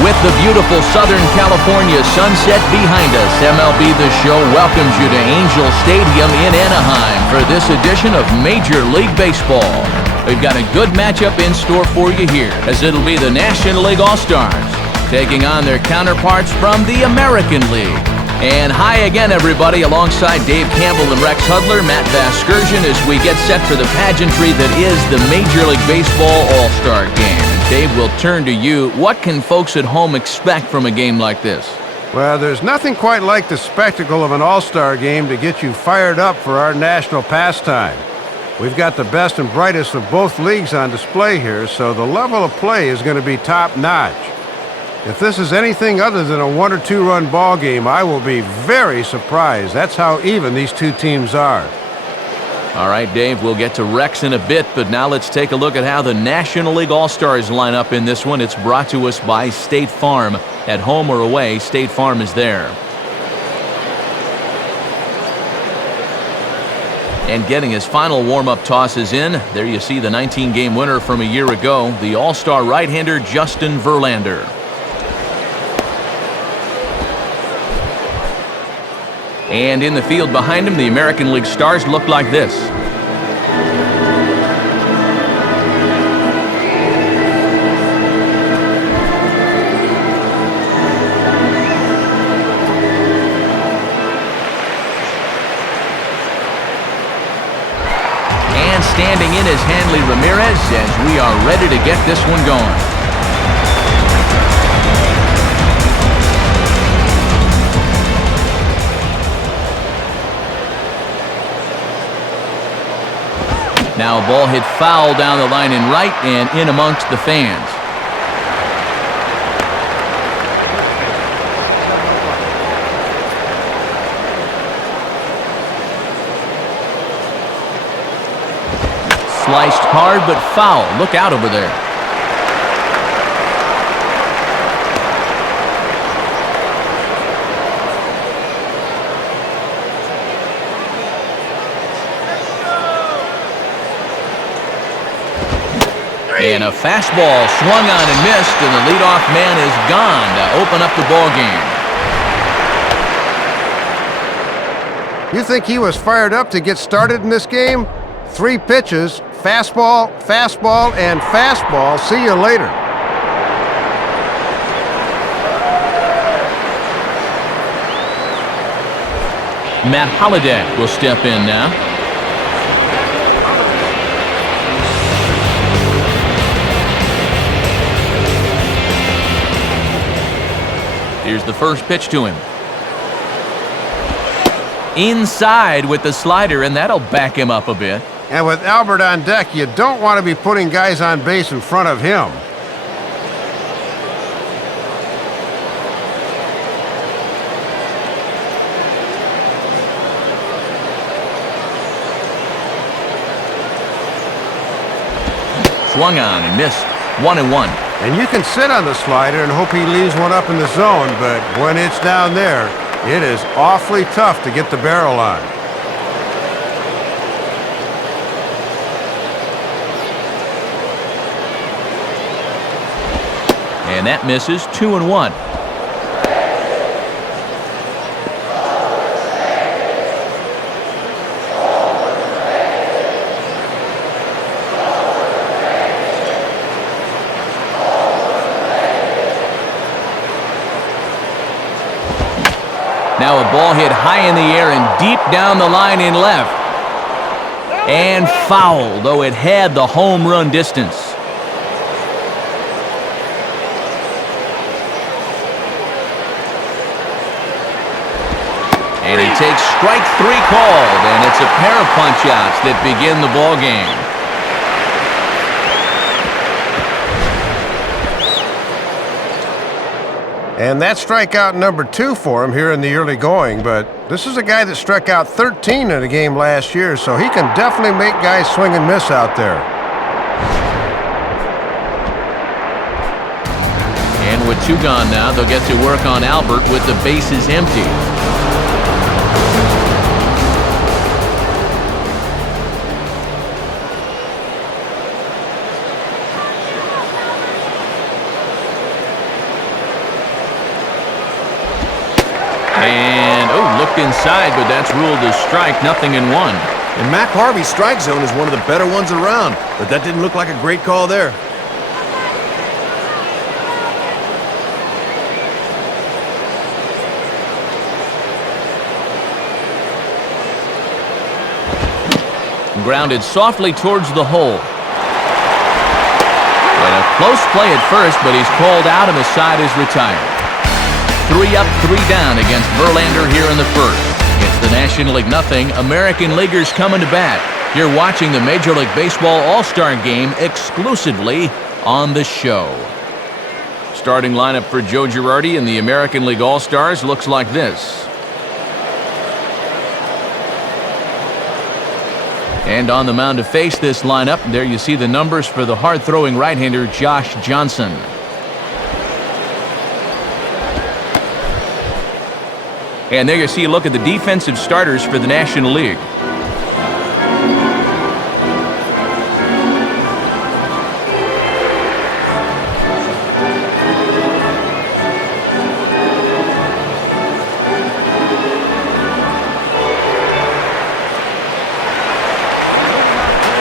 With the beautiful Southern California sunset behind us, MLB The Show welcomes you to Angel Stadium in Anaheim for this edition of Major League Baseball. We've got a good matchup in store for you here, as it'll be the National League All-Stars taking on their counterparts from the American League. And hi again, everybody, alongside Dave Campbell and Rex Hudler, Matt Vasgersian, as we get set for the pageantry that is the Major League Baseball All-Star Game. And Dave, we'll turn to you. What can folks at home expect from a game like this? Well, there's nothing quite like the spectacle of an All-Star Game to get you fired up for our national pastime. We've got the best and brightest of both leagues on display here, so the level of play is going to be top-notch. If this is anything other than a 1- or 2-run ball game, I will be very surprised. That's how even these two teams are. All right, Dave, we'll get to Rex in a bit, but now let's take a look at how the National League All-Stars line up in this one. It's brought to us by State Farm. At home or away, State Farm is there. And getting his final warm-up tosses in, there you see the 19-game winner from a year ago, the All-Star right-hander Justin Verlander. And in the field behind him, the American League stars look like this. And standing in is Hanley Ramirez as we are ready to get this one going. Now a ball hit foul down the line in right and in amongst the fans. Sliced hard but foul. Look out over there. And a fastball swung on and missed, and the leadoff man is gone to open up the ball game. You think he was fired up to get started in this game? 3 pitches, fastball, fastball, and fastball. See you later. Matt Holliday will step in now. Here's the first pitch to him. Inside with the slider, and that'll back him up a bit. And with Albert on deck, you don't want to be putting guys on base in front of him. Swung on and missed. 1-1. And you can sit on the slider and hope he leaves one up in the zone, but when it's down there, it is awfully tough to get the barrel on. And that misses. 2-1. Now a ball hit high in the air and deep down the line in left. And foul, though it had the home run distance. And he takes strike 3 called, and it's a pair of punch-outs that begin the ball game. And that's strikeout number 2 for him here in the early going, but this is a guy that struck out 13 in a game last year, so he can definitely make guys swing and miss out there. And with 2 gone now, they'll get to work on Albert with the bases empty. hooked inside, but that's ruled a strike, 0-1. And Mac Harvey's strike zone is one of the better ones around, but that didn't look like a great call there. Grounded softly towards the hole. And a close play at first, but he's called out and the side is retired. 3 up, 3 down against Verlander here in the first. It's the National League 0. American Leaguers coming to bat. You're watching the Major League Baseball All-Star Game exclusively on the show. Starting lineup for Joe Girardi and the American League All-Stars looks like this. And on the mound to face this lineup, there you see the numbers for the hard-throwing right-hander Josh Johnson. And there you see a look at the defensive starters for the National League.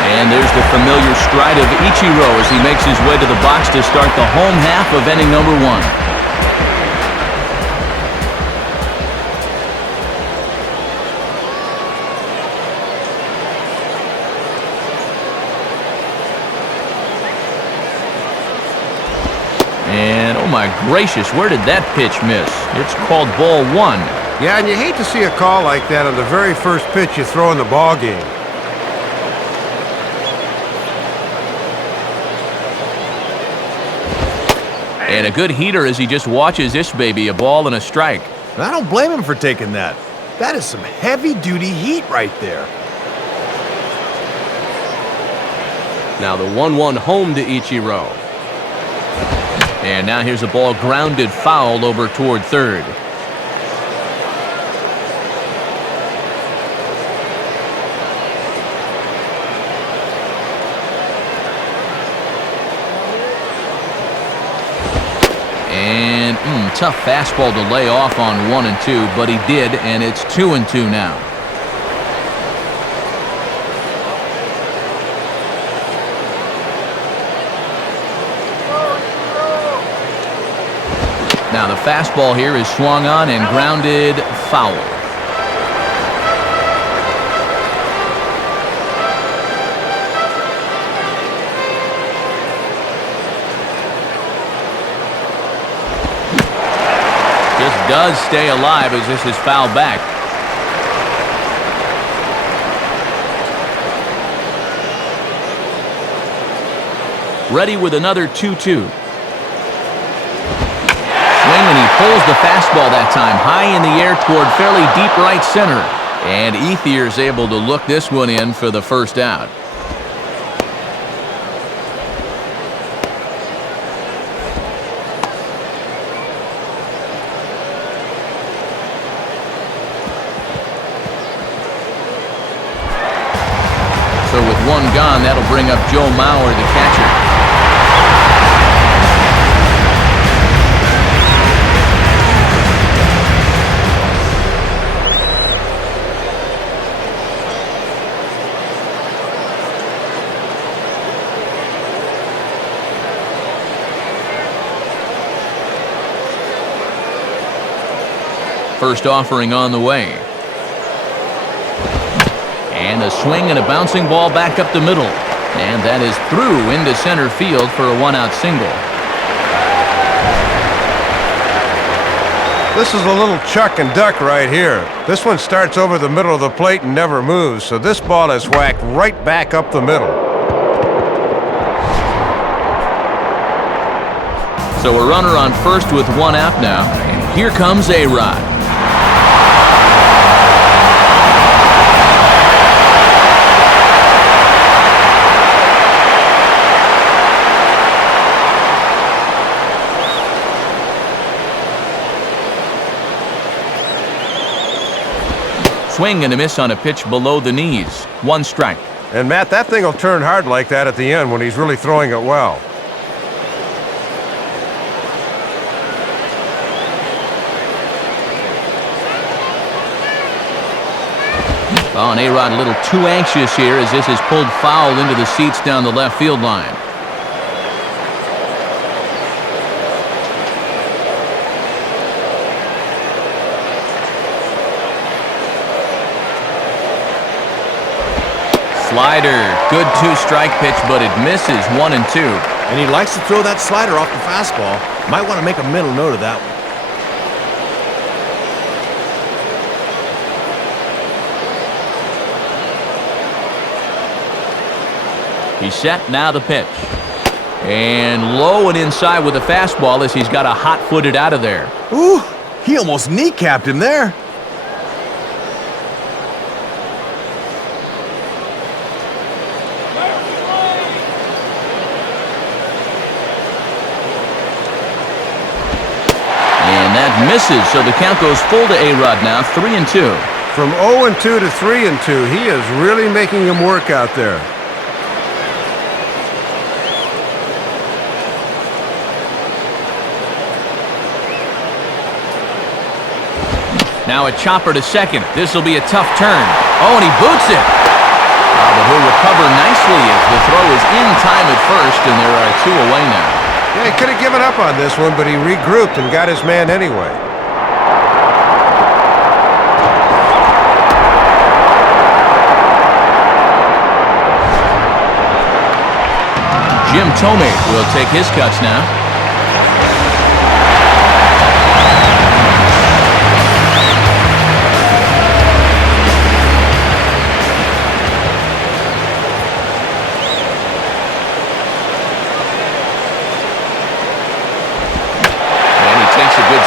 And there's the familiar stride of Ichiro as he makes his way to the box to start the home half of inning number 1. And oh my gracious, where did that pitch miss? It's called ball 1. Yeah, and you hate to see a call like that on the very first pitch you throw in the ball game. And a good heater as he just watches this baby, a ball and a strike. And I don't blame him for taking that. That is some heavy-duty heat right there. Now the 1-1 home to Ichiro. And now here's a ball grounded foul over toward third. And tough fastball to lay off on 1 and 2, but he did, and it's 2 and 2 now. Now the fastball here is swung on and grounded foul. Just does stay alive as this is fouled back. Ready with another 2-2. And he pulls the fastball that time high in the air toward fairly deep right center. And Ethier's able to look this one in for the first out. So with 1 gone, that'll bring up Joe Mauer, the catcher. First offering on the way. And a swing and a bouncing ball back up the middle. And that is through into center field for a 1-out single. This is a little chuck and duck right here. This one starts over the middle of the plate and never moves, so this ball is whacked right back up the middle. So a runner on first with 1 out now. And here comes A-Rod. Swing and a miss on a pitch below the knees. 1 strike. And Matt, that thing will turn hard like that at the end when he's really throwing it well. Oh, and A-Rod a little too anxious here as this is pulled foul into the seats down the left field line. Slider, good two-strike pitch, but it misses 1-2. And he likes to throw that slider off the fastball. Might want to make a mental note of that one. He's set, now the pitch. And low and inside with the fastball as he's got a hot-footed out of there. Ooh, he almost kneecapped him there. And that misses, so the count goes full to A-Rod now, 3-2. From 0-2 to 3-2, he is really making him work out there. Now a chopper to second. This will be a tough turn. Oh, and he boots it. But he'll recover nicely as the throw is in time at first, and there are 2 away now. Yeah, he could have given up on this one, but he regrouped and got his man anyway. Jim Thome will take his cuts now.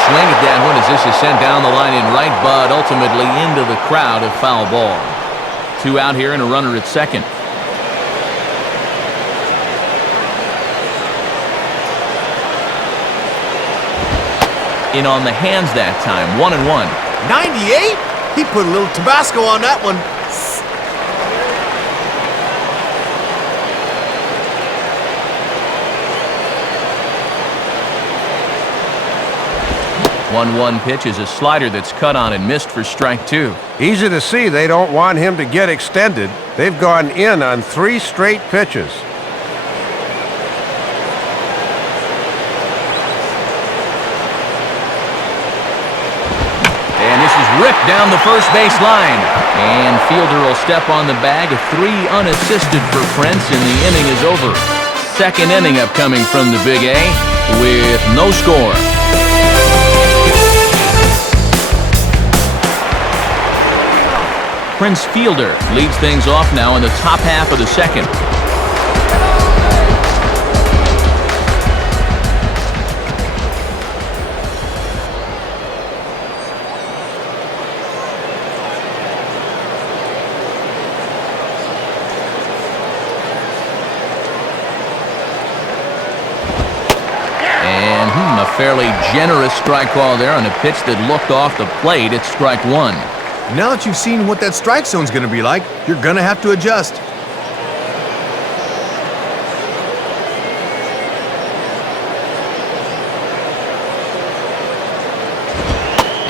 Swing at that one as this is sent down the line in right, but ultimately into the crowd, a foul ball. 2 out here and a runner at second. In on the hands that time, 1-1. 98? He put a little Tabasco on that one. 1-1 pitch is a slider that's cut on and missed for strike 2. Easy to see they don't want him to get extended. They've gone in on 3 straight pitches. And this is ripped down the first base line. And fielder will step on the bag. 3 unassisted for Prince, and the inning is over. Second inning upcoming from the Big A with no score. Prince Fielder leads things off now in the top half of the second. And a fairly generous strike call there on a pitch that looked off the plate. It's strike 1. Now that you've seen what that strike zone's going to be like, you're going to have to adjust.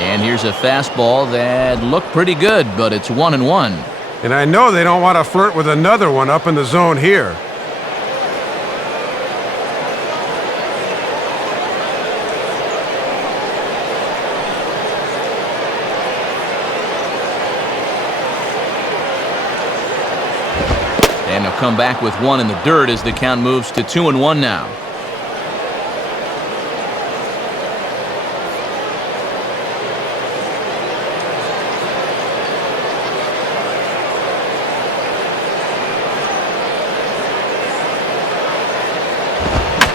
And here's a fastball that looked pretty good, but it's 1-1. And I know they don't want to flirt with another one up in the zone here. And they'll come back with 1 in the dirt as the count moves to 2-1 now.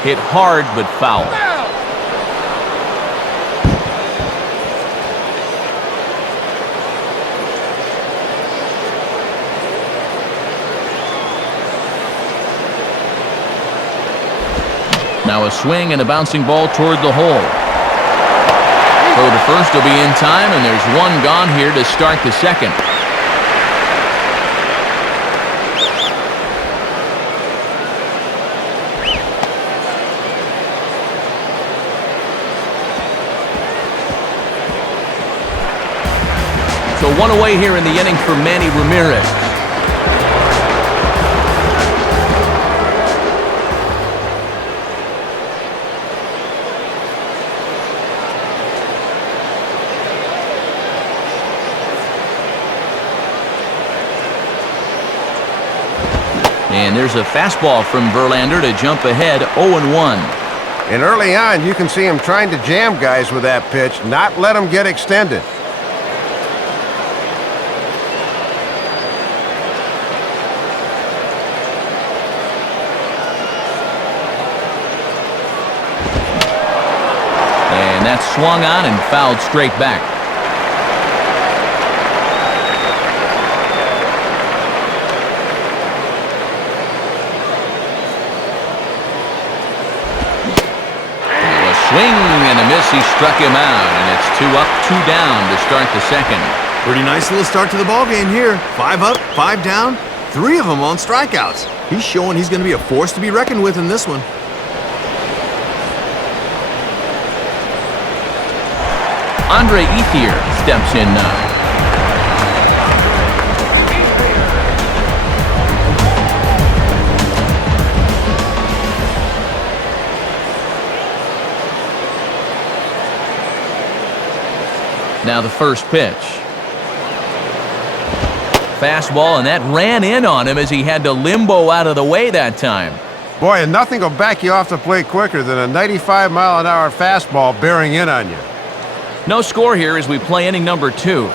Hit hard but foul. Now a swing and a bouncing ball toward the hole. Throw to first will be in time, and there's 1 gone here to start the second. So So one away here in the inning for Manny Ramirez. And there's a fastball from Verlander to jump ahead 0-1. And early on, you can see him trying to jam guys with that pitch, not let them get extended. And that's swung on and fouled straight back. Swing and a miss. He struck him out, and it's 2 up, 2 down to start the second. Pretty nice little start to the ball game here. 5 up, 5 down, 3 of them on strikeouts. He's showing he's going to be a force to be reckoned with in this one. Andre Ethier steps in now. Now the first pitch. Fastball, and that ran in on him as he had to limbo out of the way that time. Boy, and nothing will back you off the plate quicker than a 95-mile-an-hour fastball bearing in on you. No score here as we play inning number 2.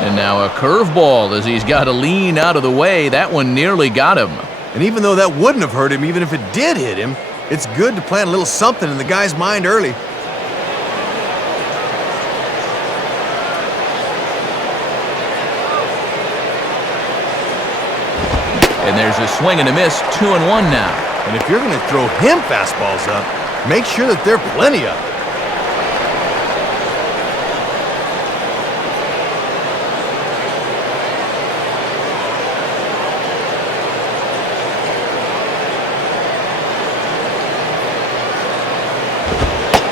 And now a curveball as he's got to lean out of the way. That one nearly got him. And even though that wouldn't have hurt him, even if it did hit him, it's good to plant a little something in the guy's mind early. And there's a swing and a miss, 2-1 now. And if you're going to throw him fastballs up, make sure that they're plenty up.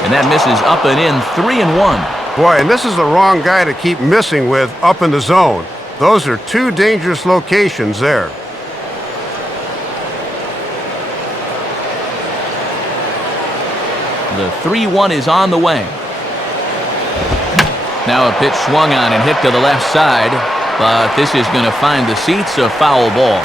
And that misses up and in, 3-1. Boy, and this is the wrong guy to keep missing with up in the zone. Those are 2 dangerous locations there. The 3-1 is on the way. Now a pitch swung on and hit to the left side, but this is going to find the seats, a foul ball.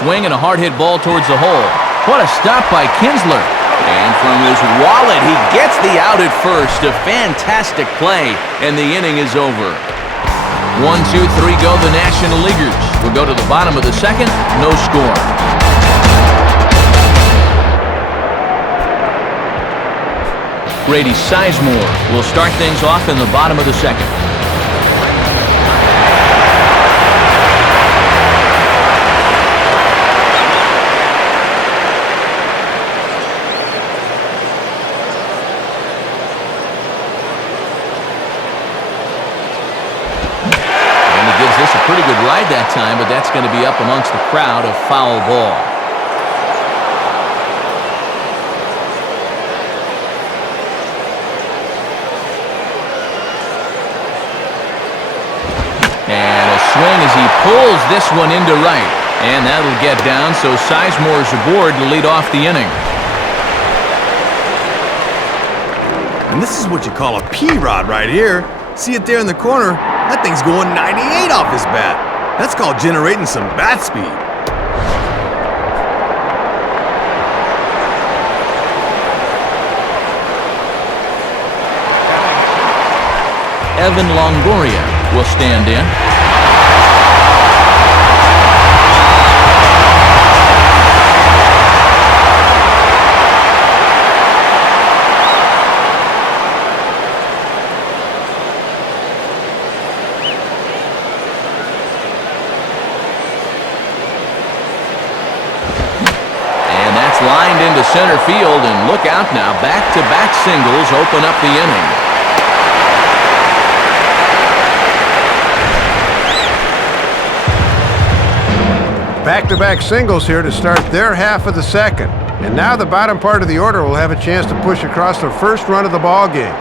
Swing and a hard hit ball towards the hole. What a stop by Kinsler. And from his wallet, he gets the out at first. A fantastic play, and the inning is over. 1, 2, 3 go the National Leaguers. We'll go to the bottom of the second, no score. Grady Sizemore will start things off in the bottom of the second. Pretty good ride that time, but that's going to be up amongst the crowd, a foul ball. And a swing as he pulls this one into right. And that'll get down, so Sizemore's aboard to lead off the inning. And this is what you call a P-rod right here. See it there in the corner? That thing's going 98 off his bat. That's called generating some bat speed. Evan Longoria will stand in. Lined into center field, and look out now. Back-to-back singles open up the inning. Back-to-back singles here to start their half of the second. And now the bottom part of the order will have a chance to push across the first run of the ball game.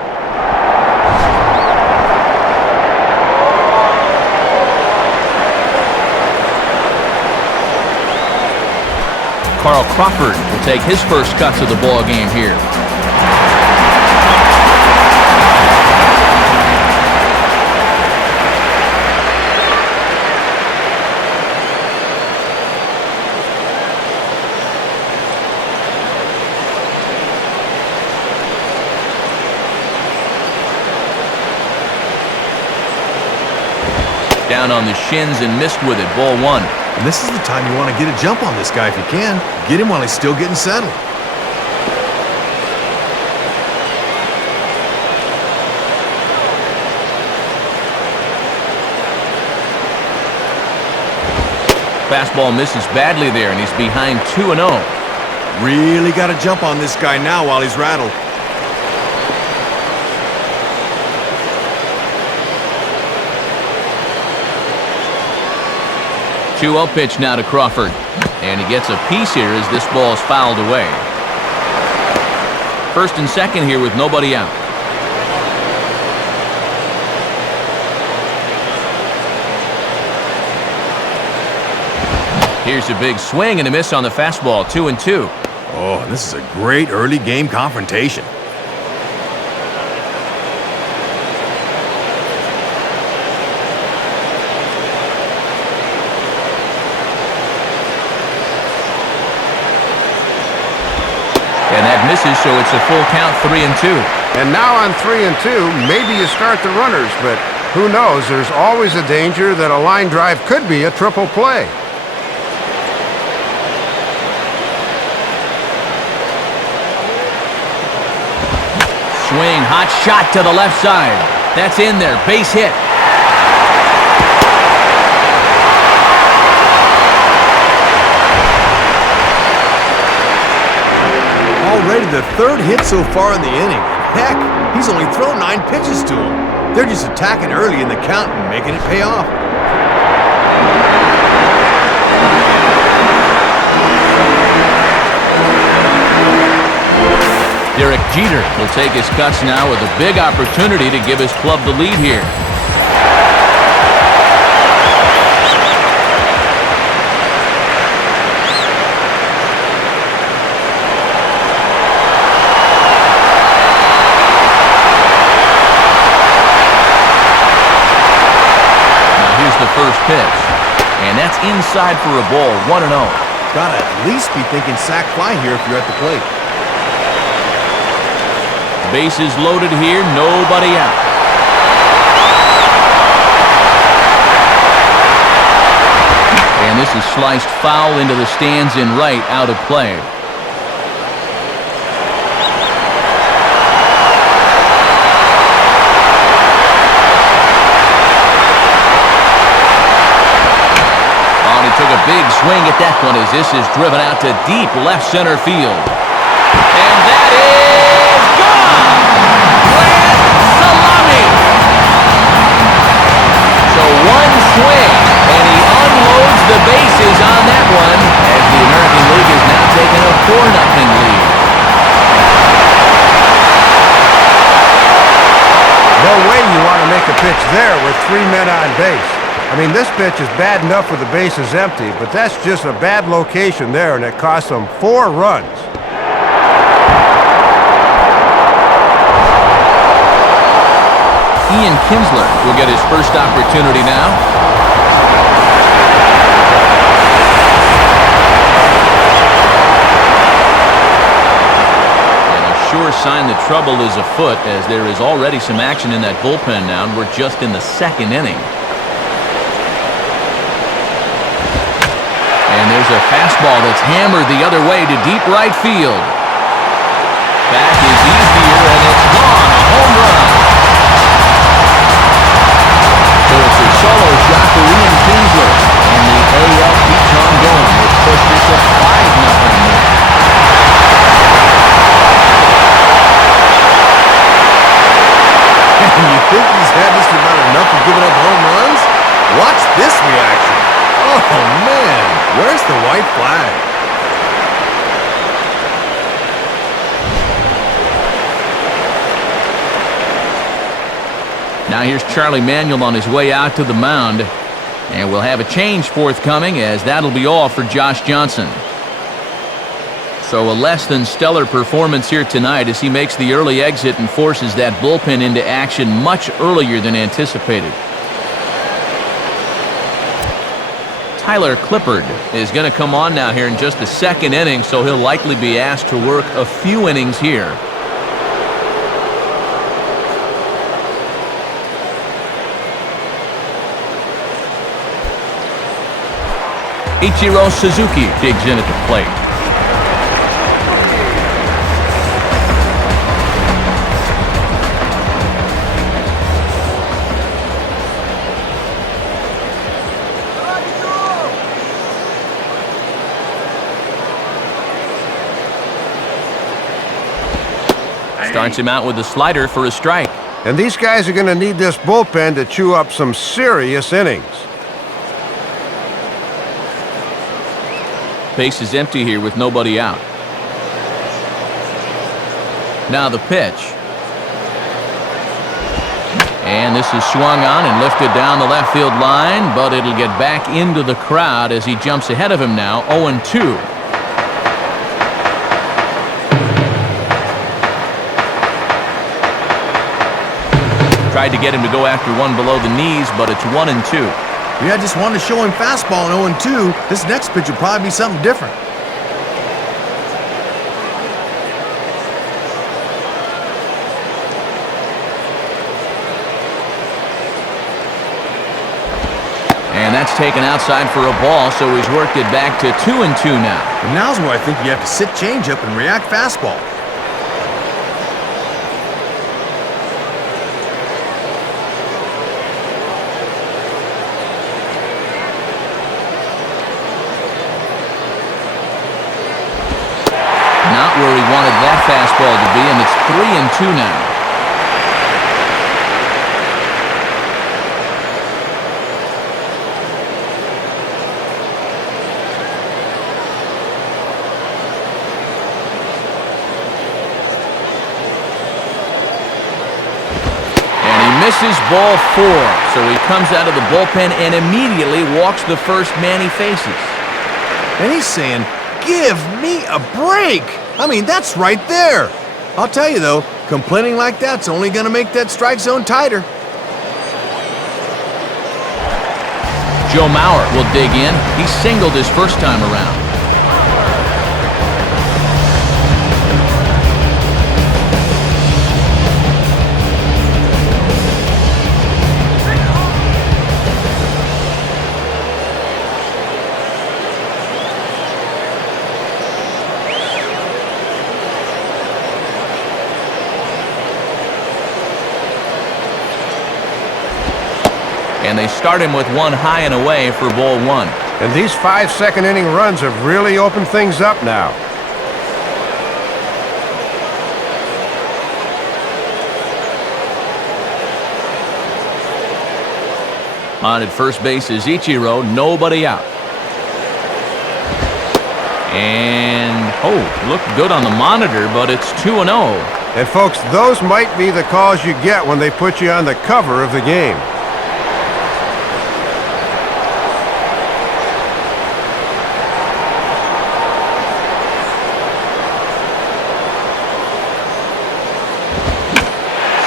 Carl Crawford will take his first cuts of the ball game here. Down on the shins and missed with it. Ball one. And this is the time you want to get a jump on this guy if you can. Get him while he's still getting settled. Fastball misses badly there, and he's behind 2-0. Really got to jump on this guy now while he's rattled. Two-0 pitch now to Crawford. And he gets a piece here as this ball is fouled away. First and second here with nobody out. Here's a big swing and a miss on the fastball. 2-2. Oh, this is a great early game confrontation. And that misses, so it's a full count, 3-2. And now on 3-2, maybe you start the runners, but who knows? There's always a danger that a line drive could be a triple play. Swing, hot shot to the left side. That's in there, base hit. Already the third hit so far in the inning. Heck, he's only thrown 9 pitches to him. They're just attacking early in the count and making it pay off. Derek Jeter will take his cuts now with a big opportunity to give his club the lead here. First pitch, and that's inside for a ball. 1-0. Gotta at least be thinking sac fly here if you're at the plate. Bases loaded here, nobody out. And this is sliced foul into the stands in right, out of play. Took a big swing at that one as this is driven out to deep left center field. And that is gone! Grand salami! So one swing, and he unloads the bases on that one as the American League is now taking a 4-0 lead. No way you want to make a pitch there with 3 men on base. I mean, this pitch is bad enough with the bases empty, but that's just a bad location there, and it cost them 4 runs. Ian Kinsler will get his first opportunity now. And a sure sign that trouble is afoot, as there is already some action in that bullpen now, and we're just in the second inning. And there's a fastball that's hammered the other way to deep right field. Back is easier, and it's gone. A home run. So it's a solo shot for Ian Kinsler. And the AL keeps on going. It's pushed it to 5-0 now. And you think he's had just about enough of giving up home runs? Watch this reaction. Oh, man. Where's Now here's Charlie Manuel on his way out to the mound. And we'll have a change forthcoming, as that'll be all for Josh Johnson. So a less than stellar performance here tonight as he makes the early exit and forces that bullpen into action much earlier than anticipated. Tyler Clippard is going to come on now here in just the second inning, so he'll likely be asked to work a few innings here. Ichiro Suzuki digs in at the plate. Starts him out with a slider for a strike. And these guys are going to need this bullpen to chew up some serious innings. Base is empty here with nobody out. Now the pitch. And this is swung on and lifted down the left field line, but it'll get back into the crowd as he jumps ahead of him now, 0-2. Tried to get him to go after one below the knees, but it's 1-2. Yeah, I just wanted to show him fastball in 0-2. This next pitch will probably be something different. And that's taken outside for a ball, so he's worked it back to 2-2 now. And now's where I think you have to sit changeup and react fastball. Not where he wanted that fastball to be, and it's 3-2 now. And he misses ball 4, so he comes out of the bullpen and immediately walks the first man he faces. And he's saying, "Give me a break." I mean, that's right there. I'll tell you, though, complaining like that's only going to make that strike zone tighter. Joe Mauer will dig in. He singled his first time around. And they start him with one high and away for ball 1. And these 5 second-inning runs have really opened things up now. On at first base is Ichiro, nobody out. And, looked good on the monitor, but it's 2-0. And folks, those might be the calls you get when they put you on the cover of the game.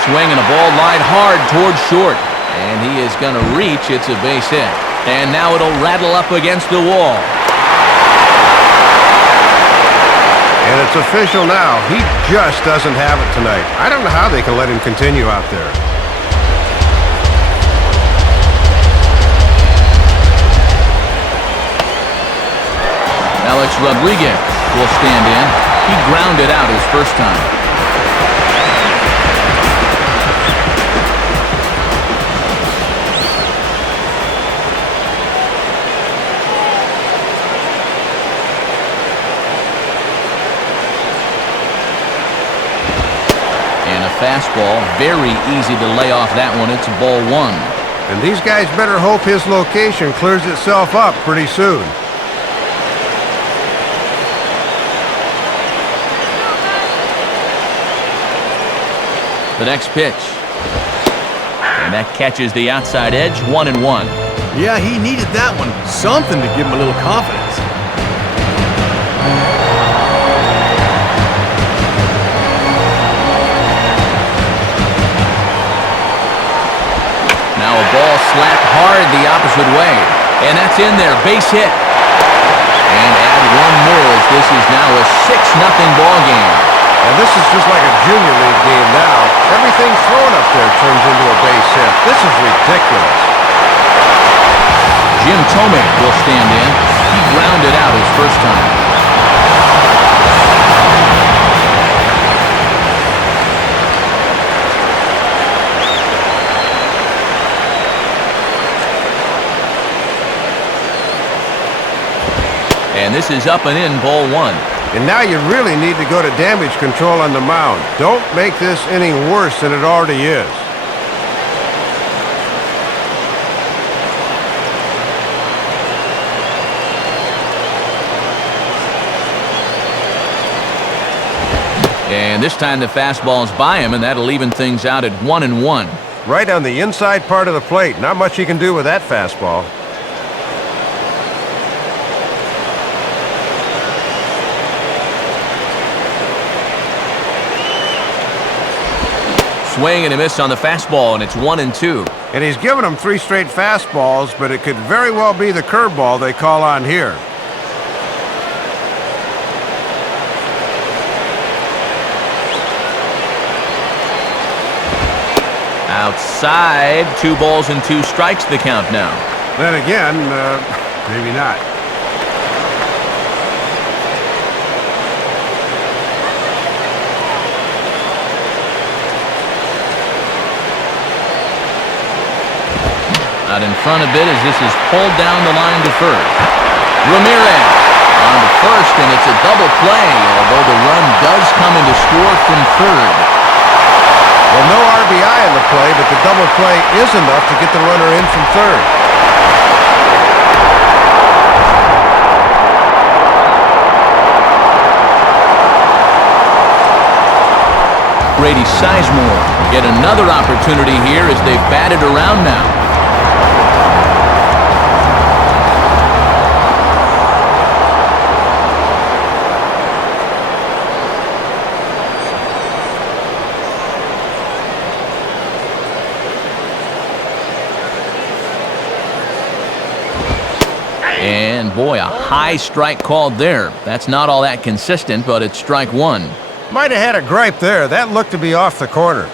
Swinging a ball line hard towards short. And he is going to reach. It's a base hit. And now it'll rattle up against the wall. And it's official now. He just doesn't have it tonight. I don't know how they can let him continue out there. Alex Rodriguez will stand in. He grounded out his first time. Fastball, very easy to lay off that one. It's ball 1. And these guys better hope his location clears itself up pretty soon. The next pitch. And that catches the outside edge, 1-1. Yeah, he needed that one. Something to give him a little confidence. Now a ball slapped hard the opposite way. And that's in there, base hit. And add one more as this is now a 6-0 ball game. And this is just like a junior league game now. Everything thrown up there turns into a base hit. This is ridiculous. Jim Tomei will stand in. He grounded out his first time. And this is up and in, ball one. And now you really need to go to damage control on the mound. Don't make this inning worse than it already is. And this time the fastball's by him, and that'll even things out at 1-1. Right on the inside part of the plate. Not much you can do with that fastball. Swing and a miss on the fastball, and it's 1-2. And he's given them 3 straight fastballs, but it could very well be the curveball they call on here. Outside, 2 balls and 2 strikes the count now. Then again, maybe not. Out in front a bit as this is pulled down the line to first. Ramirez on to first, and it's a double play, although the run does come into score from third. Well, no RBI in the play, but the double play is enough to get the runner in from third. Grady Sizemore get another opportunity here as they've batted around now. And boy, a high strike called there. That's not all that consistent, but it's strike one. Might have had a gripe there. That looked to be off the corner. On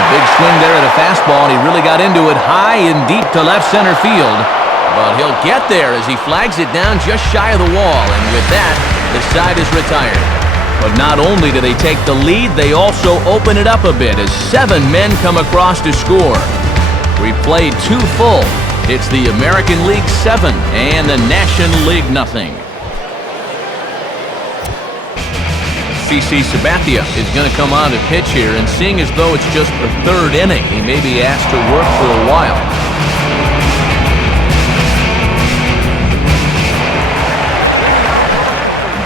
a big swing there at a fastball, and he really got into it high and deep to left center field. But he'll get there as he flags it down just shy of the wall, and with that, the side is retired. But not only do they take the lead, they also open it up a bit as 7 men come across to score. We played 2 full. It's the American League 7 and the National League nothing. CC Sabathia is going to come on to pitch here, and seeing as though it's just the 3rd inning, he may be asked to work for a while.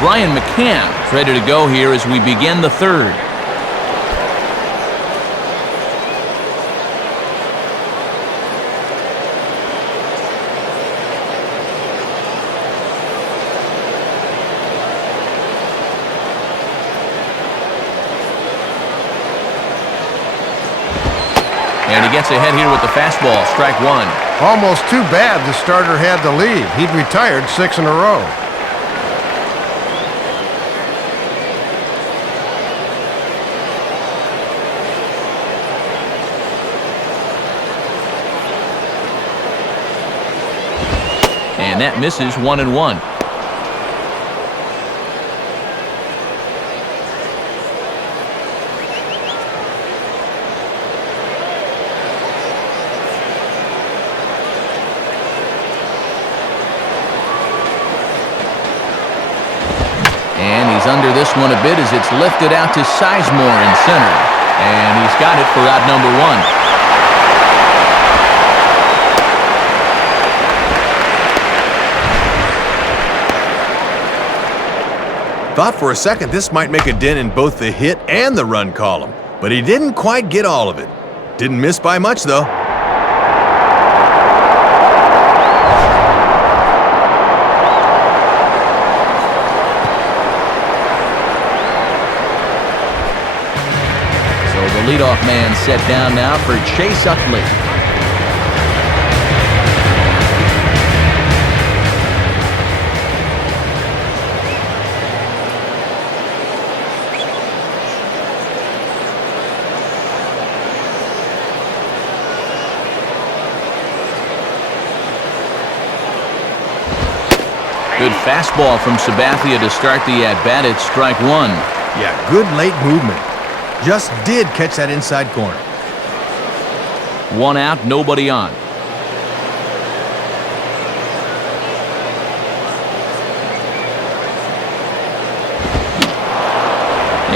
Brian McCann is ready to go here as we begin the 3rd. And he gets ahead here with the fastball, strike one. Almost too bad the starter had to leave. He'd retired 6 in a row. And that misses 1-1. And he's under this one a bit as it's lifted out to Sizemore in center. And he's got it for out number 1. Thought for a second this might make a dent in both the hit and the run column, but he didn't quite get all of it. Didn't miss by much, though. So the leadoff man set down now for Chase Utley. Good fastball from Sabathia to start the at-bat. It's strike one. Yeah, good late movement. Just did catch that inside corner. One out, nobody on.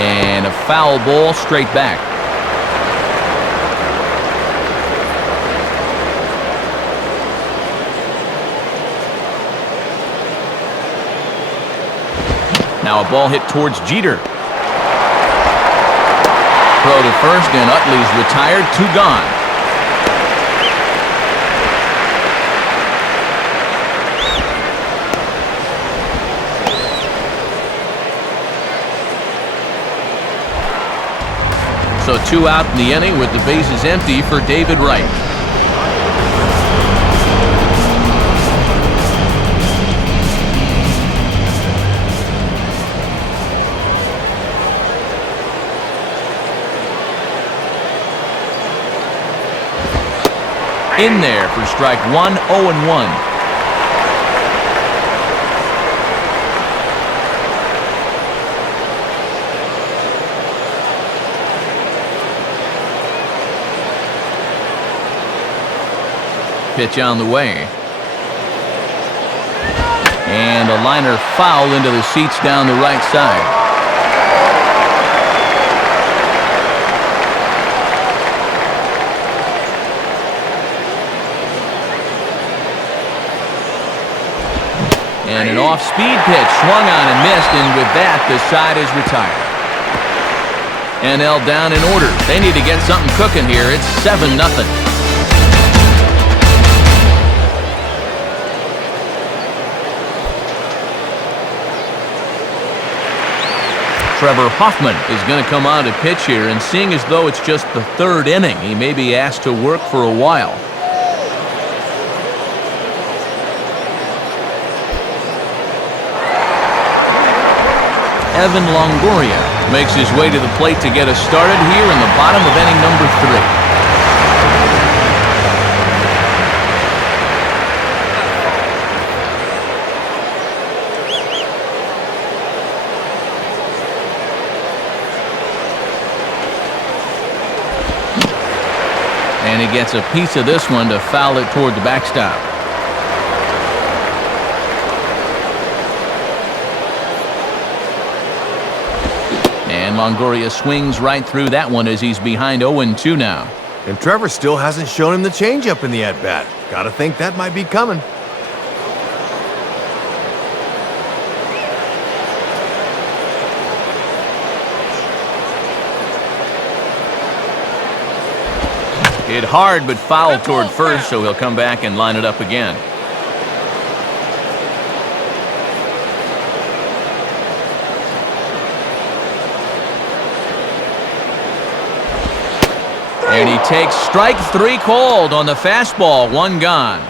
And a foul ball straight back. Now a ball hit towards Jeter. Throw to first, and Utley's retired. Two gone. So two out in the inning with the bases empty for David Wright. In there for strike one, 0-1. Pitch on the way. And a liner foul into the seats down the right side. And an off-speed pitch swung on and missed, and with that, the side is retired. NL down in order. They need to get something cooking here. It's 7-0. Trevor Hoffman is going to come on to pitch here, and seeing as though it's just the third inning, he may be asked to work for a while. Evan Longoria makes his way to the plate to get us started here in the bottom of inning number 3. And he gets a piece of this one to foul it toward the backstop. And Longoria swings right through that one as he's behind 0-2 now. And Trevor still hasn't shown him the changeup in the at-bat. Gotta think that might be coming. Hit hard but foul toward first, so he'll come back and line it up again. And he takes strike 3 called on the fastball. 1 gone.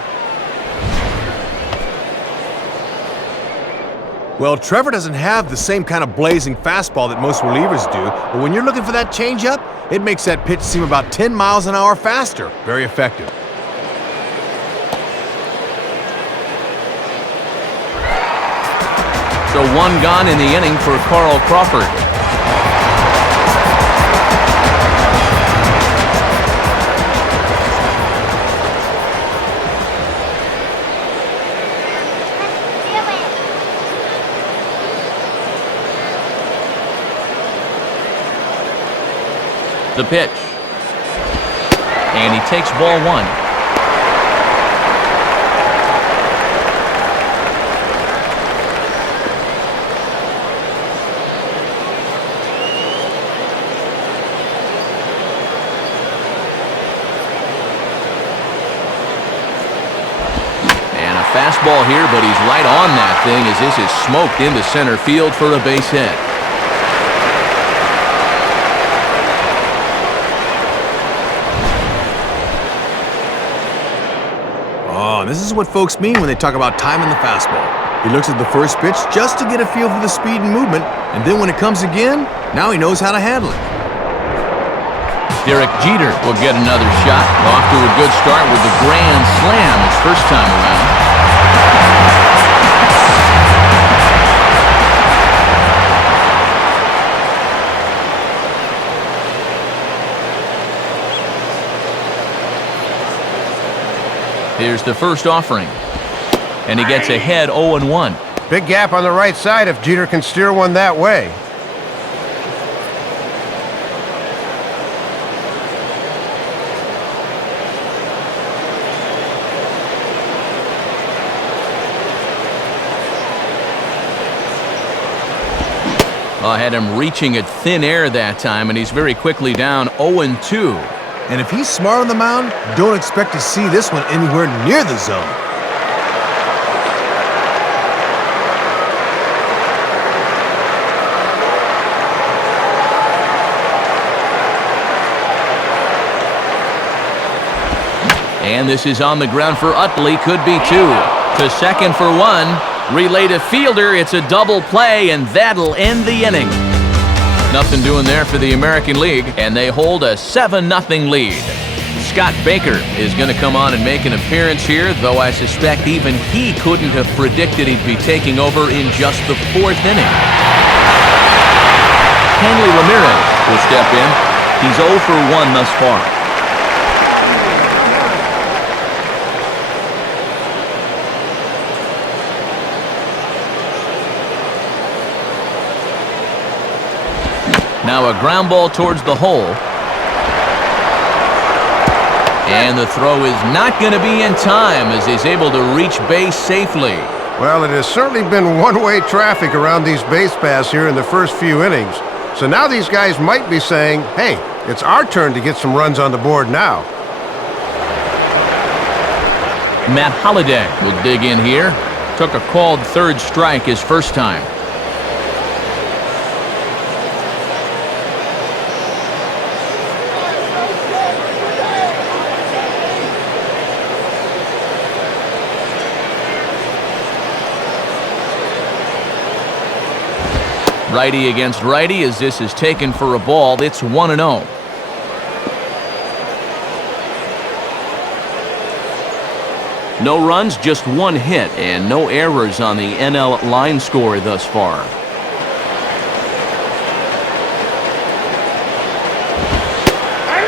Well, Trevor doesn't have the same kind of blazing fastball that most relievers do, but when you're looking for that changeup, it makes that pitch seem about 10 miles an hour faster. Very effective. So 1 gone in the inning for Carl Crawford. The pitch. And he takes ball 1. fastball here, but he's right on that thing as this is smoked into center field for a base hit. Oh, this is what folks mean when they talk about timing the fastball. He looks at the first pitch just to get a feel for the speed and movement, and then when it comes again, now he knows how to handle it. Derek Jeter will get another shot. Off to a good start with the grand slam his first time around. Here's the first offering. And he gets ahead 0-1. Big gap on the right side if Jeter can steer one that way. I had him reaching at thin air that time, and he's very quickly down 0-2. And if he's smart on the mound, don't expect to see this one anywhere near the zone. And this is on the ground for Utley. Could be two. To second for one. Relay to fielder. It's a double play, and that'll end the inning. Nothing doing there for the American League, and they hold a 7-0 lead. Scott Baker is going to come on and make an appearance here, though I suspect even he couldn't have predicted he'd be taking over in just the 4th inning. Hanley Ramirez will step in. He's 0 for 1 thus far. Now a ground ball towards the hole. And the throw is not going to be in time as he's able to reach base safely. Well, it has certainly been one-way traffic around these base paths here in the first few innings. So now these guys might be saying, hey, it's our turn to get some runs on the board now. Matt Holliday will dig in here. Took a called third strike his first time. Righty against righty as this is taken for a ball. It's 1-0. No runs, just one hit, and no errors on the NL line score thus far.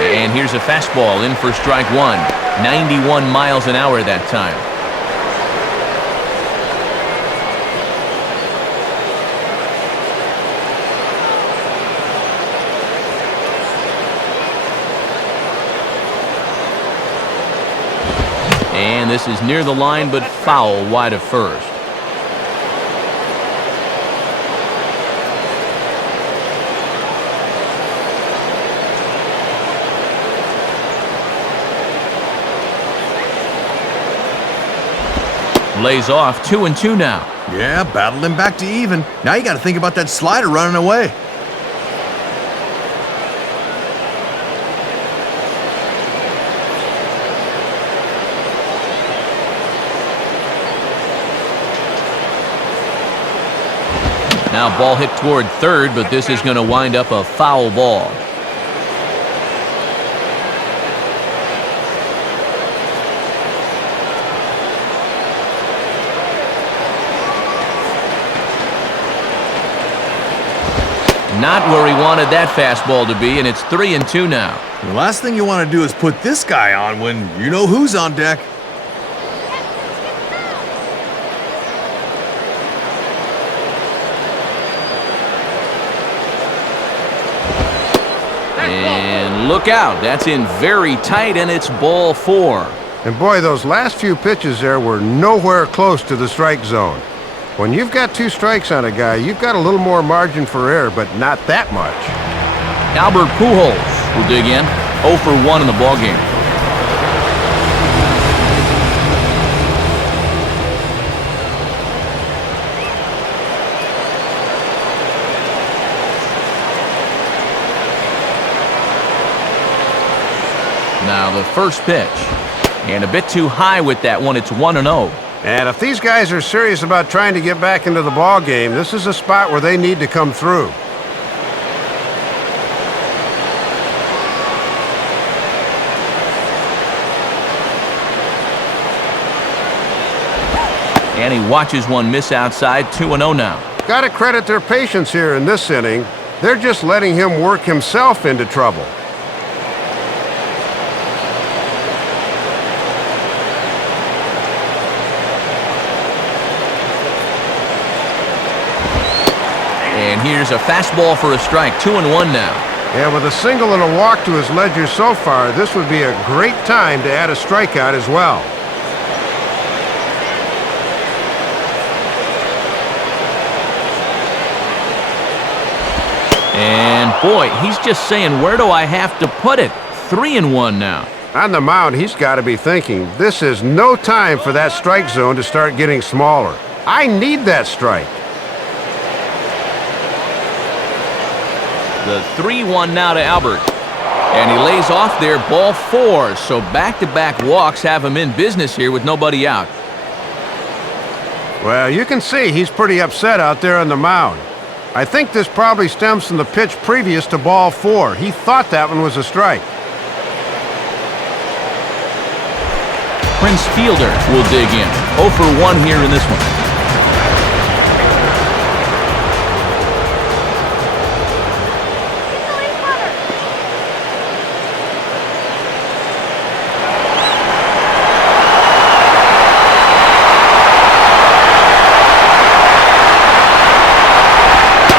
And here's a fastball in for strike one. 91 miles an hour that time. And this is near the line, but foul wide of first. Lays off 2-2 now. Yeah, battled him back to even. Now you got to think about that slider running away. Now ball hit toward third, but this is going to wind up a foul ball. Not where he wanted that fastball to be, and it's 3-2 now. The last thing you want to do is put this guy on when you know who's on deck. And look out, that's in very tight, and it's ball four. And boy, those last few pitches there were nowhere close to the strike zone. When you've got 2 strikes on a guy, you've got a little more margin for error, but not that much. Albert Pujols will dig in. 0 for 1 in the ballgame. Now the first pitch. And a bit too high with that one. It's 1-0. And if these guys are serious about trying to get back into the ball game, this is a spot where they need to come through. And he watches one miss outside. 2-0 now. Got to credit their patience here in this inning. They're just letting him work himself into trouble. And here's a fastball for a strike. 2-1 now. Yeah, with a single and a walk to his ledger so far, this would be a great time to add a strikeout as well. And boy, he's just saying, where do I have to put it? 3-1 now. On the mound, he's got to be thinking, this is no time for that strike zone to start getting smaller. I need that strike. The 3-1 now to Albert. And he lays off there, ball 4. So back-to-back walks have him in business here with nobody out. Well, you can see he's pretty upset out there on the mound. I think this probably stems from the pitch previous to ball 4. He thought that one was a strike. Prince Fielder will dig in. 0 for 1 here in this one.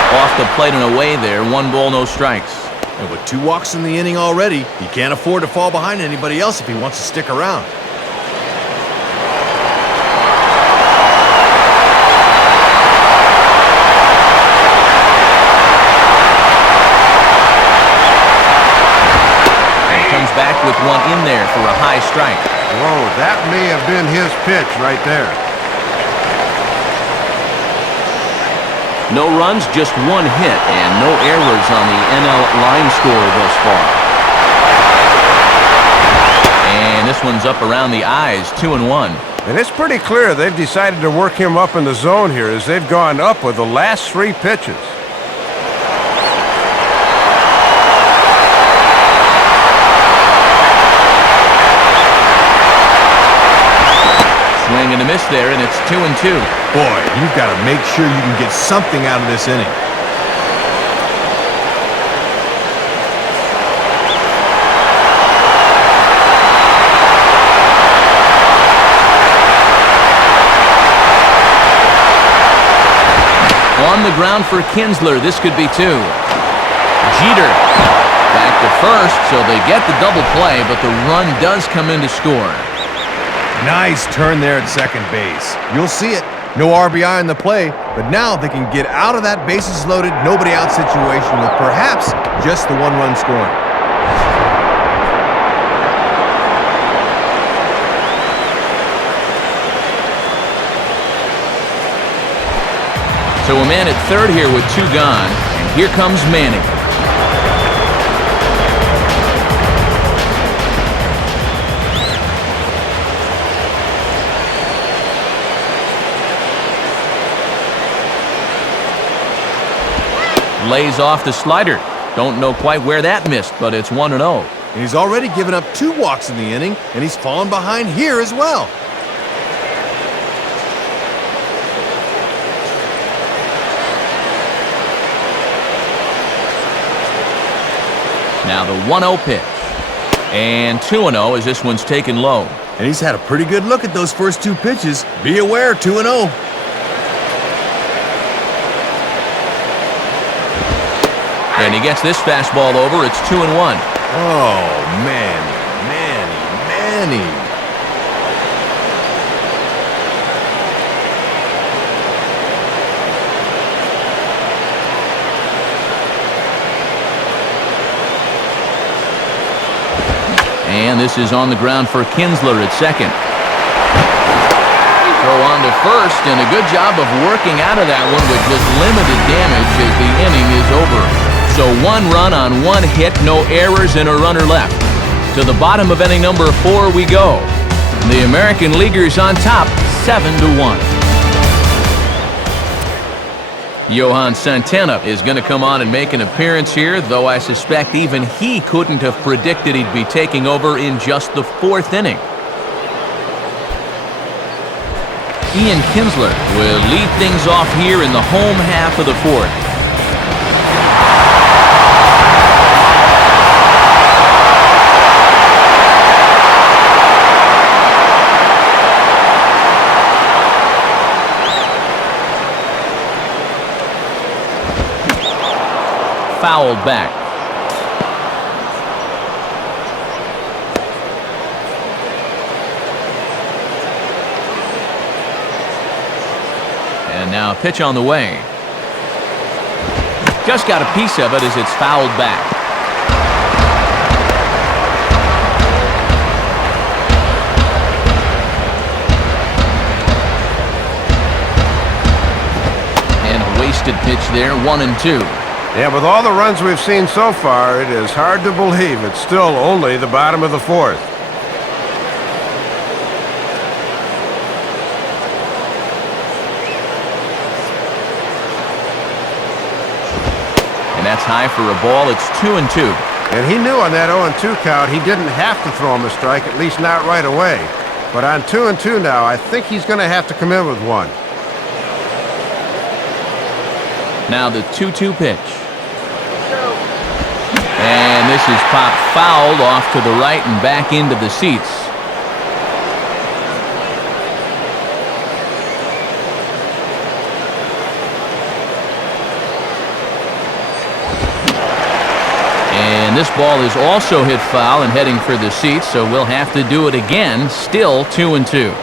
Off the plate and away there. 1 ball, no strikes. And with 2 walks in the inning already, he can't afford to fall behind anybody else if he wants to stick around. And he comes back with 1 in there for a high strike. Whoa, that may have been his pitch right there. No runs, just 1 hit, and no errors on the NL line score thus far. And this one's up around the eyes, 2-1. And it's pretty clear they've decided to work him up in the zone here as they've gone up with the last 3 pitches. Swing and a miss there, and it's 2-2. Boy, you've got to make sure you can get something out of this inning. On the ground for Kinsler. This could be 2. Jeter back to first, so they get the double play, but the run does come in to score. Nice turn there at second base. You'll see it. No RBI in the play, but now they can get out of that bases loaded, nobody out situation with perhaps just the 1-run scoring. So a man at third here with 2 gone, and here comes Manning. Lays off the slider. Don't know quite where that missed, but it's 1-0. And he's already given up 2 walks in the inning, and he's fallen behind here as well. Now the 1-0 pitch. And 2-0 as this one's taken low. And he's had a pretty good look at those first 2 pitches. Be aware, 2-0. And he gets this fastball over. It's 2-1. Oh, Manny. And this is on the ground for Kinsler at second. Throw on to first, and a good job of working out of that one with just limited damage as the inning is over. So 1 run on 1 hit, no errors, and a runner left. To the bottom of inning number 4 we go. The American Leaguers on top, 7-1. Johan Santana is going to come on and make an appearance here, though I suspect even he couldn't have predicted he'd be taking over in just the 4th inning. Ian Kinsler will lead things off here in the home half of the 4th. Fouled back. And now a pitch on the way. Just got a piece of it as it's fouled back. And a wasted pitch there, 1-2. Yeah, with all the runs we've seen so far, it is hard to believe it's still only the bottom of the 4th. And that's high for a ball. It's 2-2. And he knew on that 0-2 count he didn't have to throw him a strike, at least not right away. But on 2-2 now, I think he's going to have to come in with one. Now the 2-2 pitch. And this is popped fouled off to the right and back into the seats. And this ball is also hit foul and heading for the seats, so we'll have to do it again. Still 2-2.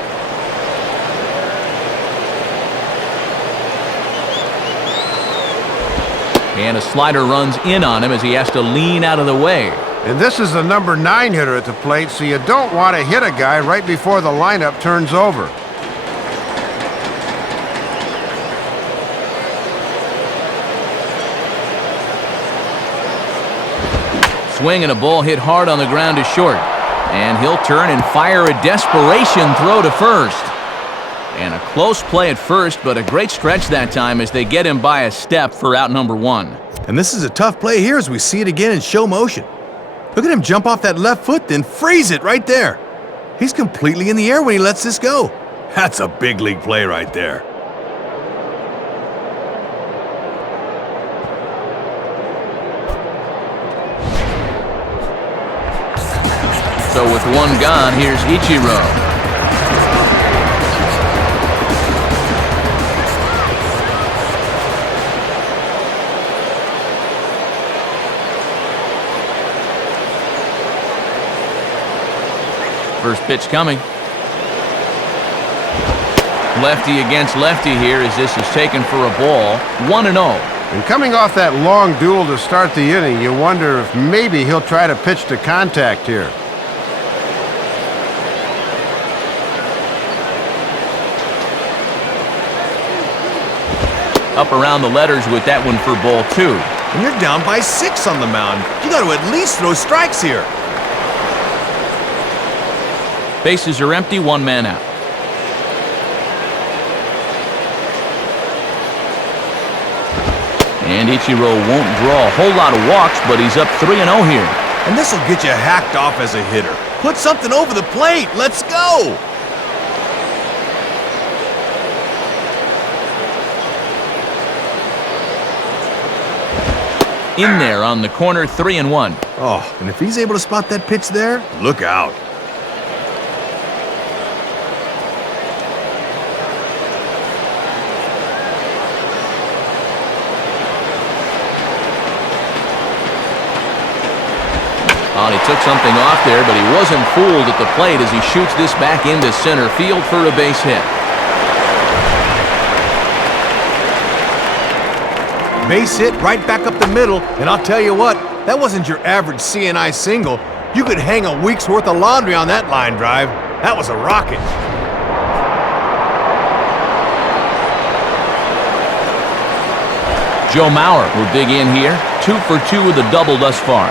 And a slider runs in on him as he has to lean out of the way. And this is the number 9 hitter at the plate, so you don't want to hit a guy right before the lineup turns over. Swing and a ball hit hard on the ground to short. And he'll turn and fire a desperation throw to first. And a close play at first, but a great stretch that time as they get him by a step for out number 1. And this is a tough play here as we see it again in show motion. Look at him jump off that left foot, then freeze it right there. He's completely in the air when he lets this go. That's a big league play right there. So with one gone, here's Ichiro. First pitch coming. Lefty against lefty here as this is taken for a ball. 1-0. And coming off that long duel to start the inning, you wonder if maybe he'll try to pitch to contact here. Up around the letters with that one for ball 2. And you're down by 6 on the mound. You got to at least throw strikes here. Bases are empty, 1 man out. And Ichiro won't draw a whole lot of walks, but he's up 3-0 here. And this will get you hacked off as a hitter. Put something over the plate. Let's go. In there on the corner, 3-1. Oh, and if he's able to spot that pitch there, look out. Well, he took something off there, but he wasn't fooled at the plate as he shoots this back into center field for a base hit. Base hit right back up the middle, and I'll tell you what, that wasn't your average CNI single. You could hang a week's worth of laundry on that line drive. That was a rocket. Joe Mauer will dig in here. 2 for 2 with a double thus far.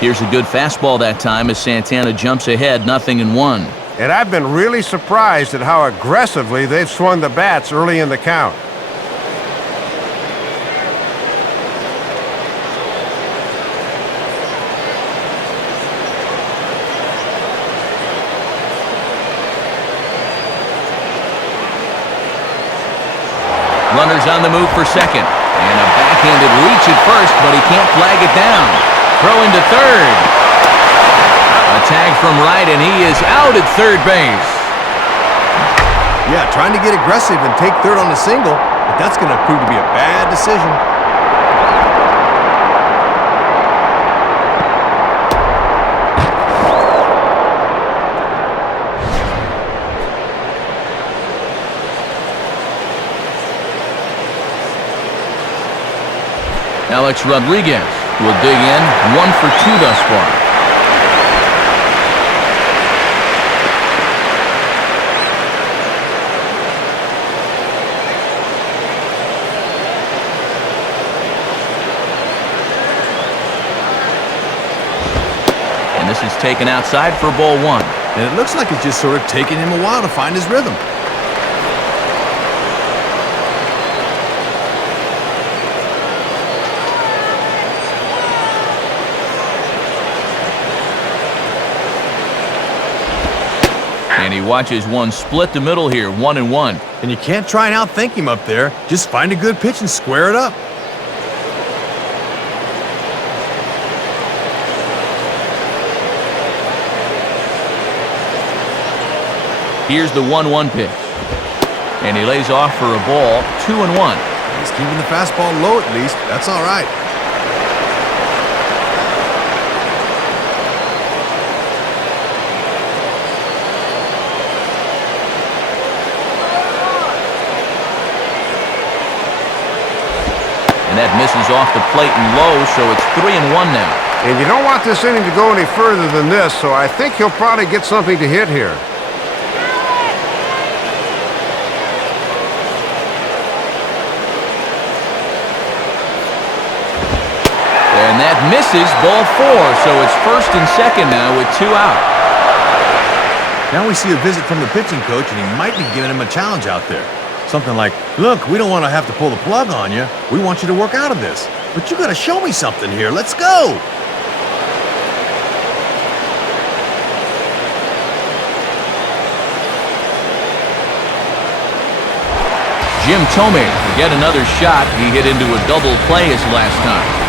Here's a good fastball that time as Santana jumps ahead, 0-1. And I've been really surprised at how aggressively they've swung the bats early in the count. Runners on the move for second. And a backhanded reach at first, but he can't flag it down. Throw into third. A tag from right, and he is out at third base. Yeah, trying to get aggressive and take third on a single, but that's going to prove to be a bad decision. Alex Rodriguez will dig in, 1 for 2 thus far. And this is taken outside for ball 1. And it looks like it's just sort of taking him a while to find his rhythm. And he watches one split the middle here, 1-1. And you can't try and outthink him up there. Just find a good pitch and square it up. Here's the 1-1 pitch. And he lays off for a ball, 2-1. He's keeping the fastball low at least. That's all right. And that misses off the plate and low, so it's 3-1 now. And you don't want this inning to go any further than this, so I think he'll probably get something to hit here. And that misses ball 4, so it's first and second now with 2 out. Now we see a visit from the pitching coach, and he might be giving him a challenge out there. Something like, look, we don't want to have to pull the plug on you. We want you to work out of this. But you got to show me something here. Let's go. Jim Thome to get another shot. He hit into a double play his last time.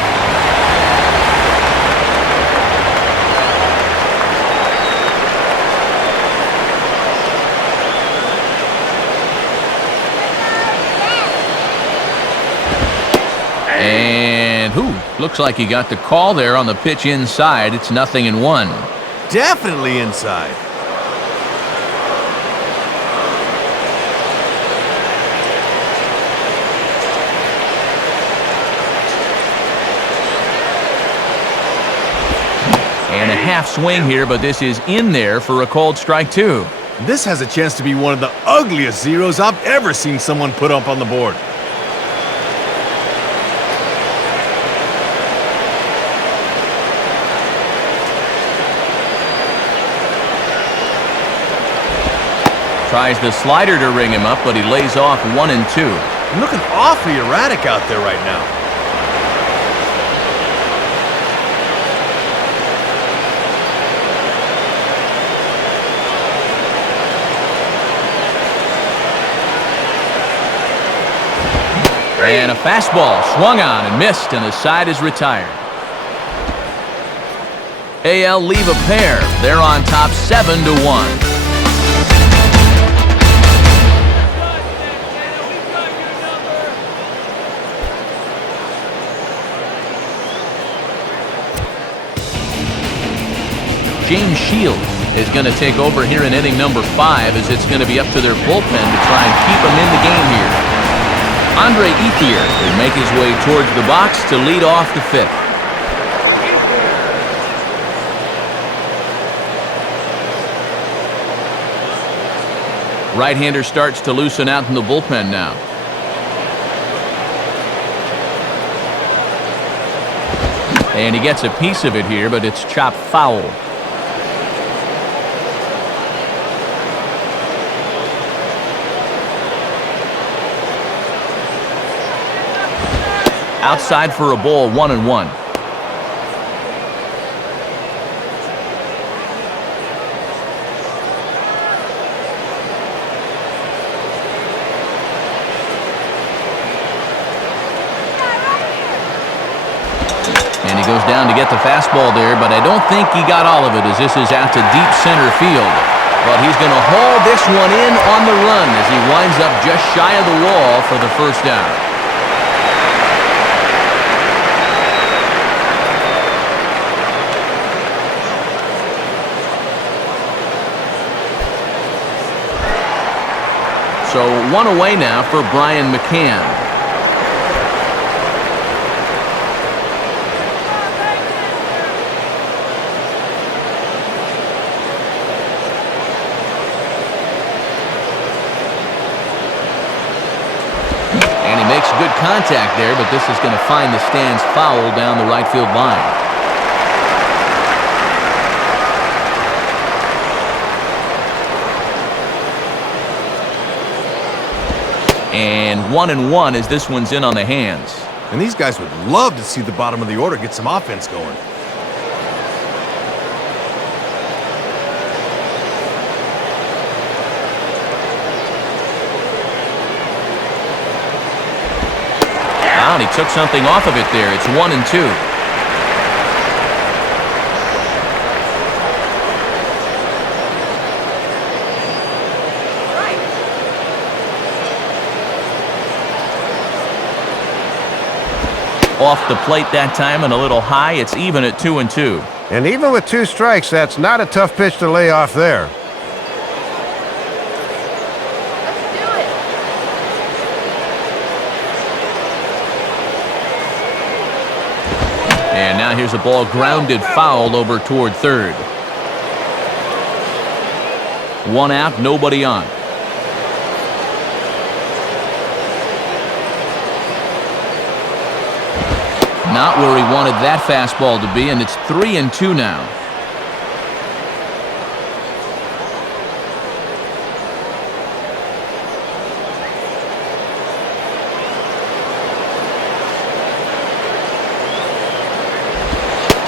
And looks like he got the call there on the pitch inside. It's 0-1. Definitely inside. And a half swing here, but this is in there for a called strike 2. This has a chance to be one of the ugliest zeros I've ever seen someone put up on the board. Tries the slider to ring him up, but he lays off 1-2. Looking awfully erratic out there right now. And a fastball swung on and missed, and the side is retired. AL leave a pair. They're on top 7-1. James Shields is going to take over here in inning number 5, as it's going to be up to their bullpen to try and keep them in the game here. Andre Ethier will make his way towards the box to lead off the 5th. Right-hander starts to loosen out in the bullpen now. And he gets a piece of it here, but it's chopped foul. Outside for a ball, 1-1. And he goes down to get the fastball there, but I don't think he got all of it as this is out to deep center field. But he's going to haul this one in on the run as he winds up just shy of the wall for the first down. So one away now for Brian McCann. And he makes good contact there, but this is going to find the stands foul down the right field line. And 1-1 as this one's in on the hands. And these guys would love to see the bottom of the order get some offense going. Wow, and he took something off of it there. It's 1-2. Off the plate that time and a little high. It's even at 2-2. And even with 2 strikes, that's not a tough pitch to lay off there. And now here's a ball grounded foul over toward third. 1 out, nobody on. Not where he wanted that fastball to be, and it's 3-2 now.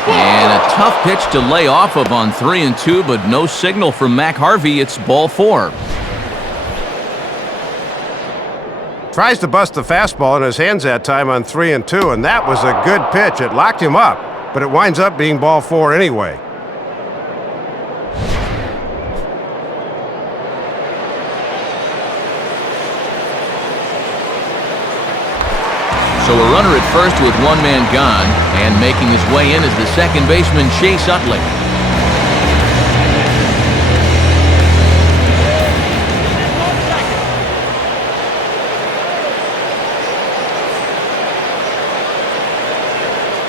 And a tough pitch to lay off of on 3-2, but no signal from Mac Harvey. It's ball 4. Tries to bust the fastball in his hands that time on 3-2, and that was a good pitch. It locked him up, but it winds up being ball 4 anyway. So a runner at first with 1 man gone, and making his way in is the second baseman Chase Utley.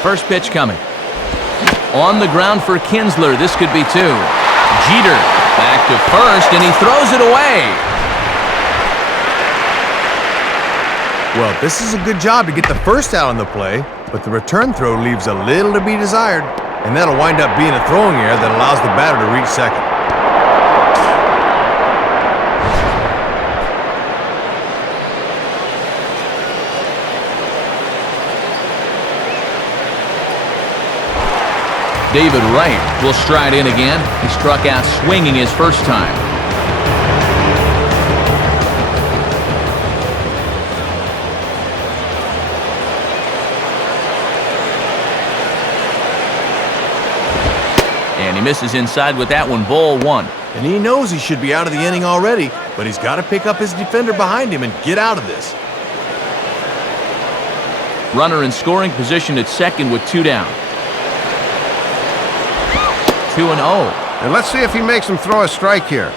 First pitch coming. On the ground for Kinsler. This could be 2. Jeter back to first, and he throws it away. Well, this is a good job to get the first out on the play, but the return throw leaves a little to be desired, and that'll wind up being a throwing error that allows the batter to reach second. David Wright will stride in again. He struck out swinging his first time. And he misses inside with that one, ball 1. And he knows he should be out of the inning already, but he's got to pick up his defender behind him and get out of this. Runner in scoring position at second with 2 down. 2-0. And let's see if he makes him throw a strike here.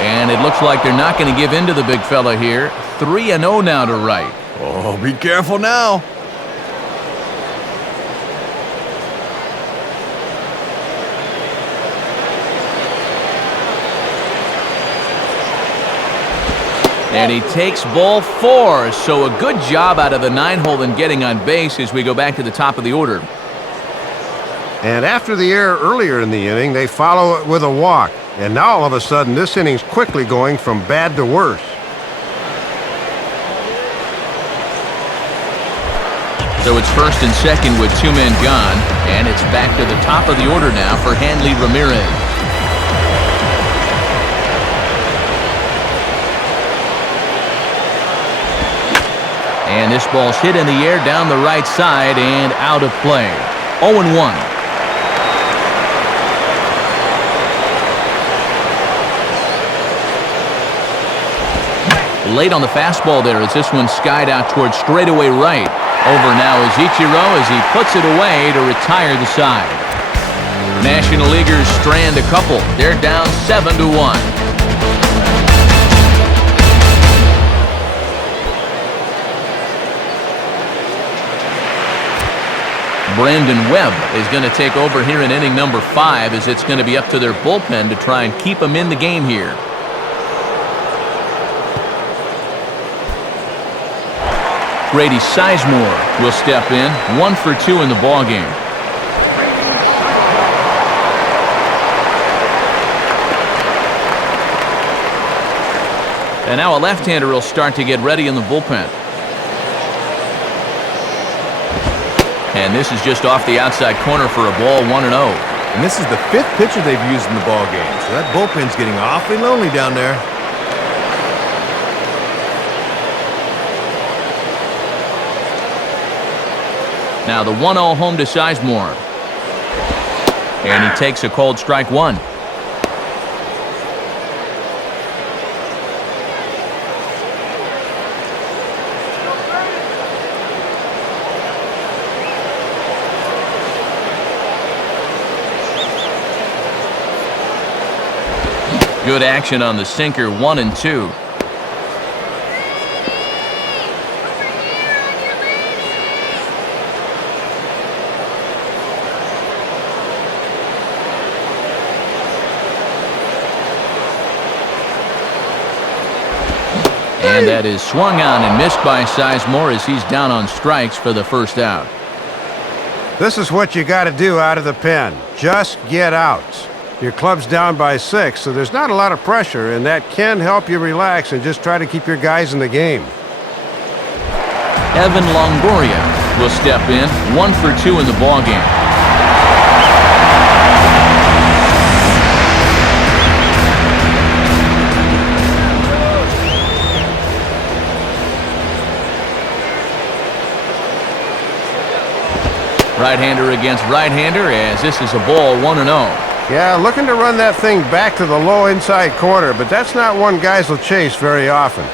And it looks like they're not going to give in to the big fella here. 3-0 now to Wright. Oh, be careful now. And he takes ball 4, so a good job out of the 9-hole in getting on base as we go back to the top of the order. And after the error earlier in the inning, they follow it with a walk. And now all of a sudden, this inning's quickly going from bad to worse. So it's first and second with 2 men gone, and it's back to the top of the order now for Hanley Ramirez. And this ball's hit in the air down the right side and out of play. 0-1. Late on the fastball there as this one skied out towards straightaway right. Over now is Ichiro as he puts it away to retire the side. National Leaguers strand a couple. They're down 7-1. Brandon Webb is going to take over here in inning number 5 as it's going to be up to their bullpen to try and keep them in the game here. Grady Sizemore will step in, 1 for 2 in the ballgame. And now a left-hander will start to get ready in the bullpen. And this is just off the outside corner for a ball, 1-0. And this is the 5th pitcher they've used in the ballgame, so that bullpen's getting awfully lonely down there. Now the 1-0 home to Sizemore. And he takes a called strike 1. Good action on the sinker, 1-2. And that is swung on and missed by Sizemore as he's down on strikes for the first out. This is what you got to do out of the pen. Just get out. Your club's down by 6, so there's not a lot of pressure, and that can help you relax and just try to keep your guys in the game. Evan Longoria will step in, 1 for 2 in the ballgame. Right-hander against right-hander as this is a ball, 1-0. Yeah, looking to run that thing back to the low inside corner, but that's not one guys will chase very often.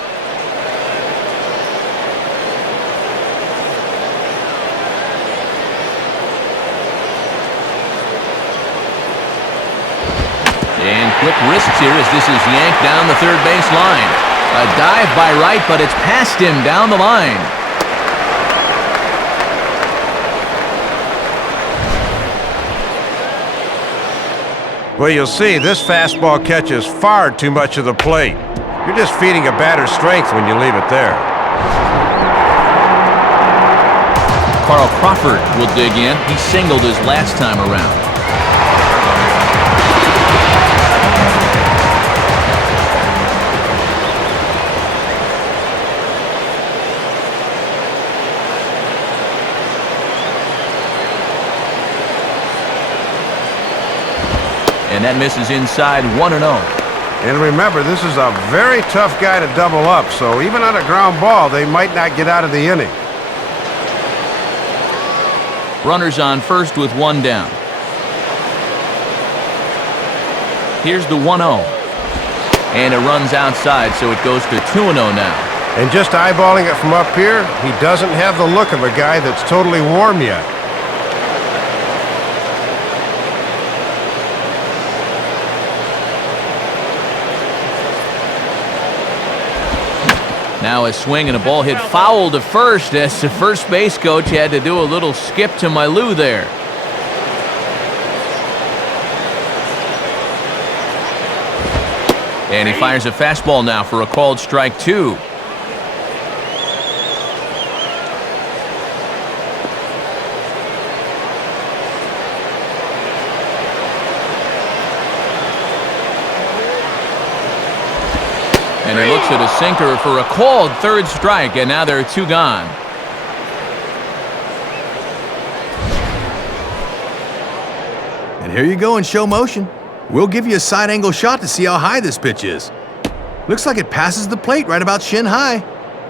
And quick wrists here as this is yanked down the third base line. A dive by Wright, but it's past him down the line. Well, you'll see this fastball catches far too much of the plate. You're just feeding a batter's strength when you leave it there. Carl Crawford will dig in. He singled his last time around. And that misses inside, 1-0. And remember, this is a very tough guy to double up, so even on a ground ball, they might not get out of the inning. Runners on first with 1 down. Here's the 1-0. And it runs outside, so it goes to 2-0 now. And just eyeballing it from up here, he doesn't have the look of a guy that's totally warm yet. Now a swing and a ball hit foul to first as the first base coach had to do a little skip to my loo there. And he fires a fastball now for a called strike 2. And he looks at a sinker for a called third strike, and now there are 2 gone. And here you go in show motion. We'll give you a side angle shot to see how high this pitch is. Looks like it passes the plate right about shin high.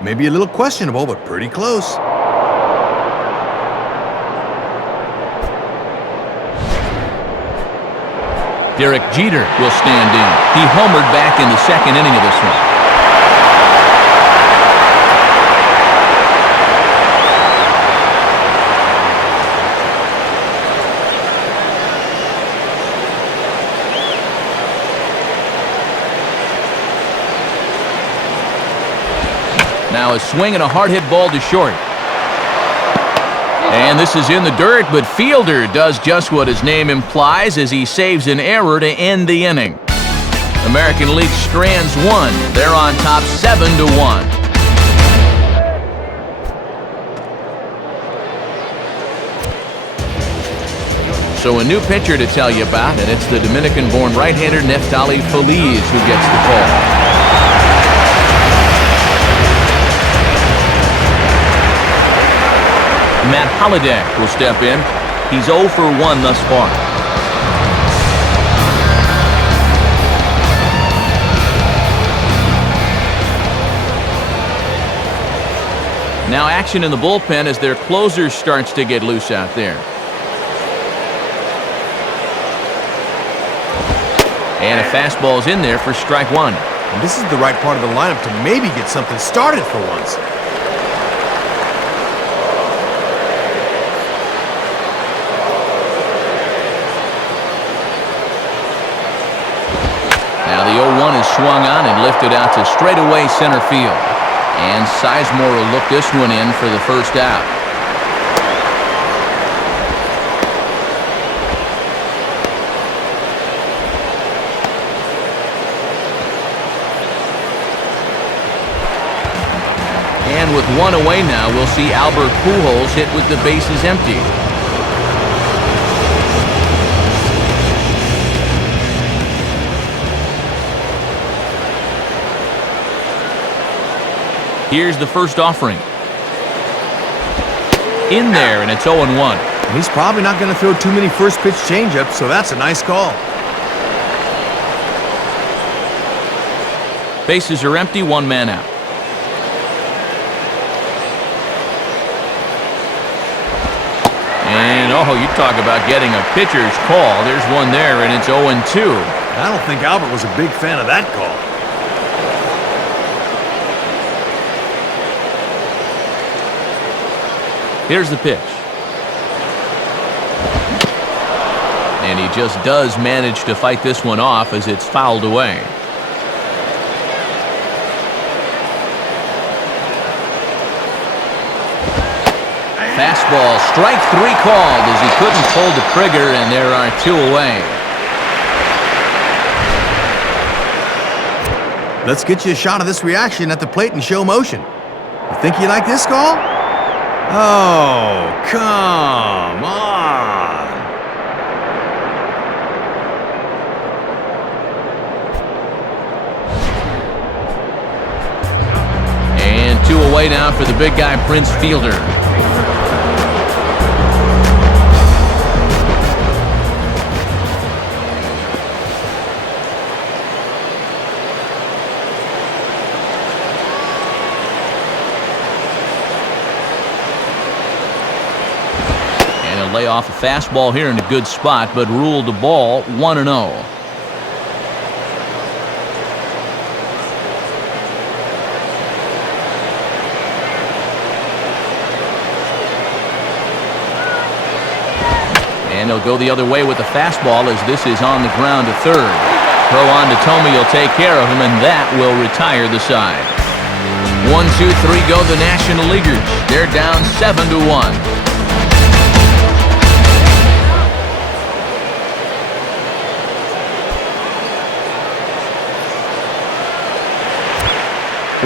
Maybe a little questionable, but pretty close. Derek Jeter will stand in. He homered back in the second inning of this one. Now a swing and a hard hit ball to short. And this is in the dirt, but Fielder does just what his name implies as he saves an error to end the inning. American League strands 1. They're on top 7-1. So a new pitcher to tell you about, and it's the Dominican-born right-hander Neftali Feliz who gets the call. Matt Holliday will step in. He's 0 for 1 thus far. Now action in the bullpen as their closer starts to get loose out there. And a fastball's in there for strike 1. And this is the right part of the lineup to maybe get something started for once. Now the 0-1 is swung on and lifted out to straightaway center field. And Sizemore will look this one in for the first out. And with 1 away now, we'll see Albert Pujols hit with the bases empty. Here's the first offering. In there, and it's 0-1. And he's probably not going to throw too many first pitch changeups, so that's a nice call. Bases are empty, 1 man out. And, oh, you talk about getting a pitcher's call. There's one there, and it's 0-2. I don't think Albert was a big fan of that call. Here's the pitch. And he just does manage to fight this one off as it's fouled away. Fastball, strike 3 called as he couldn't pull the trigger, and there are 2 away. Let's get you a shot of this reaction at the plate in show motion. You think you like this call? Oh, come on. And 2 away now for the big guy, Prince Fielder. Lay off a fastball here in a good spot, but ruled the ball 1-0. And he'll go the other way with the fastball as this is on the ground to third. Throw on to Tomey will take care of him, and that will retire the side. 1-2-3 go the National Leaguers. They're down 7-1.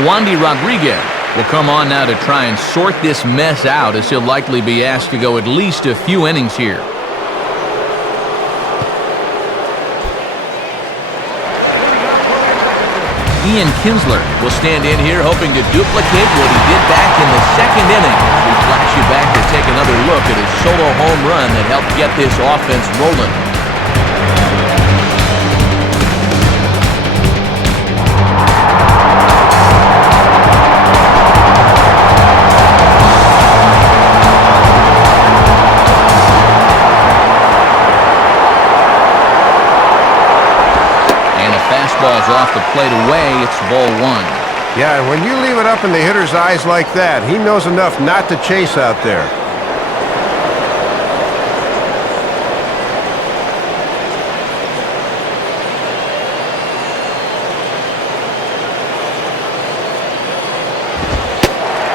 Wandy Rodriguez will come on now to try and sort this mess out, as he'll likely be asked to go at least a few innings here. Ian Kinsler will stand in here hoping to duplicate what he did back in the second inning. We flash you back to take another look at his solo home run that helped get this offense rolling. Fastball's off the plate away. It's ball one. Yeah, and when you leave it up in the hitter's eyes like that, he knows enough not to chase out there.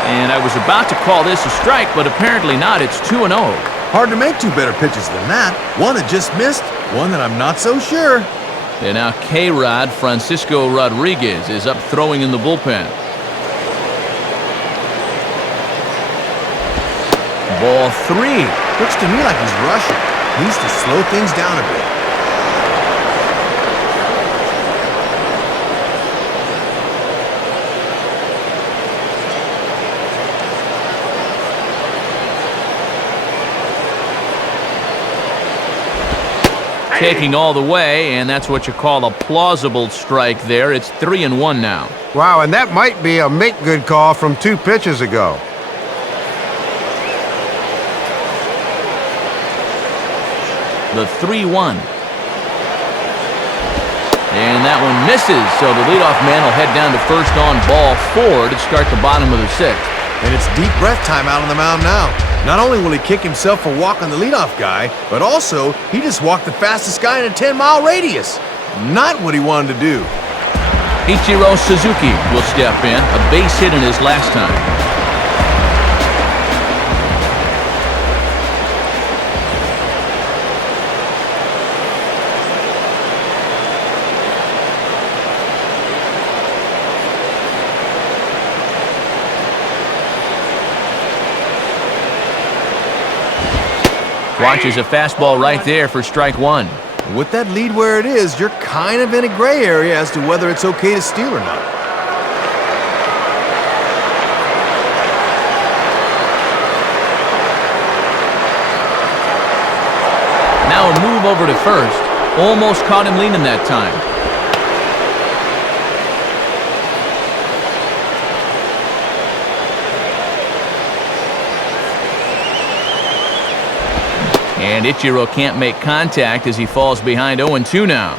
And I was about to call this a strike, but apparently not. It's 2-0. Hard to make two better pitches than that. One that just missed, one that I'm not so sure. And now K-Rod Francisco Rodriguez is up throwing in the bullpen. Ball three. Looks to me like he's rushing. Needs to slow things down a bit. Taking all the way, and that's what you call a plausible strike there. It's 3-1 now. Wow, and that might be a make-good call from 2 pitches ago. The 3-1. And that one misses, so the leadoff man will head down to first on ball 4 to start the bottom of the 6th. And it's deep breath time out on the mound now. Not only will he kick himself for walking the leadoff guy, but also he just walked the fastest guy in a 10-mile radius. Not what he wanted to do. Ichiro Suzuki will step in, a base hit in his last time. Watches a fastball right there for strike one. With that lead where it is, you're kind of in a gray area as to whether it's okay to steal or not. Now a move over to first. Almost caught him leaning that time. And Ichiro can't make contact as he falls behind 0-2 now.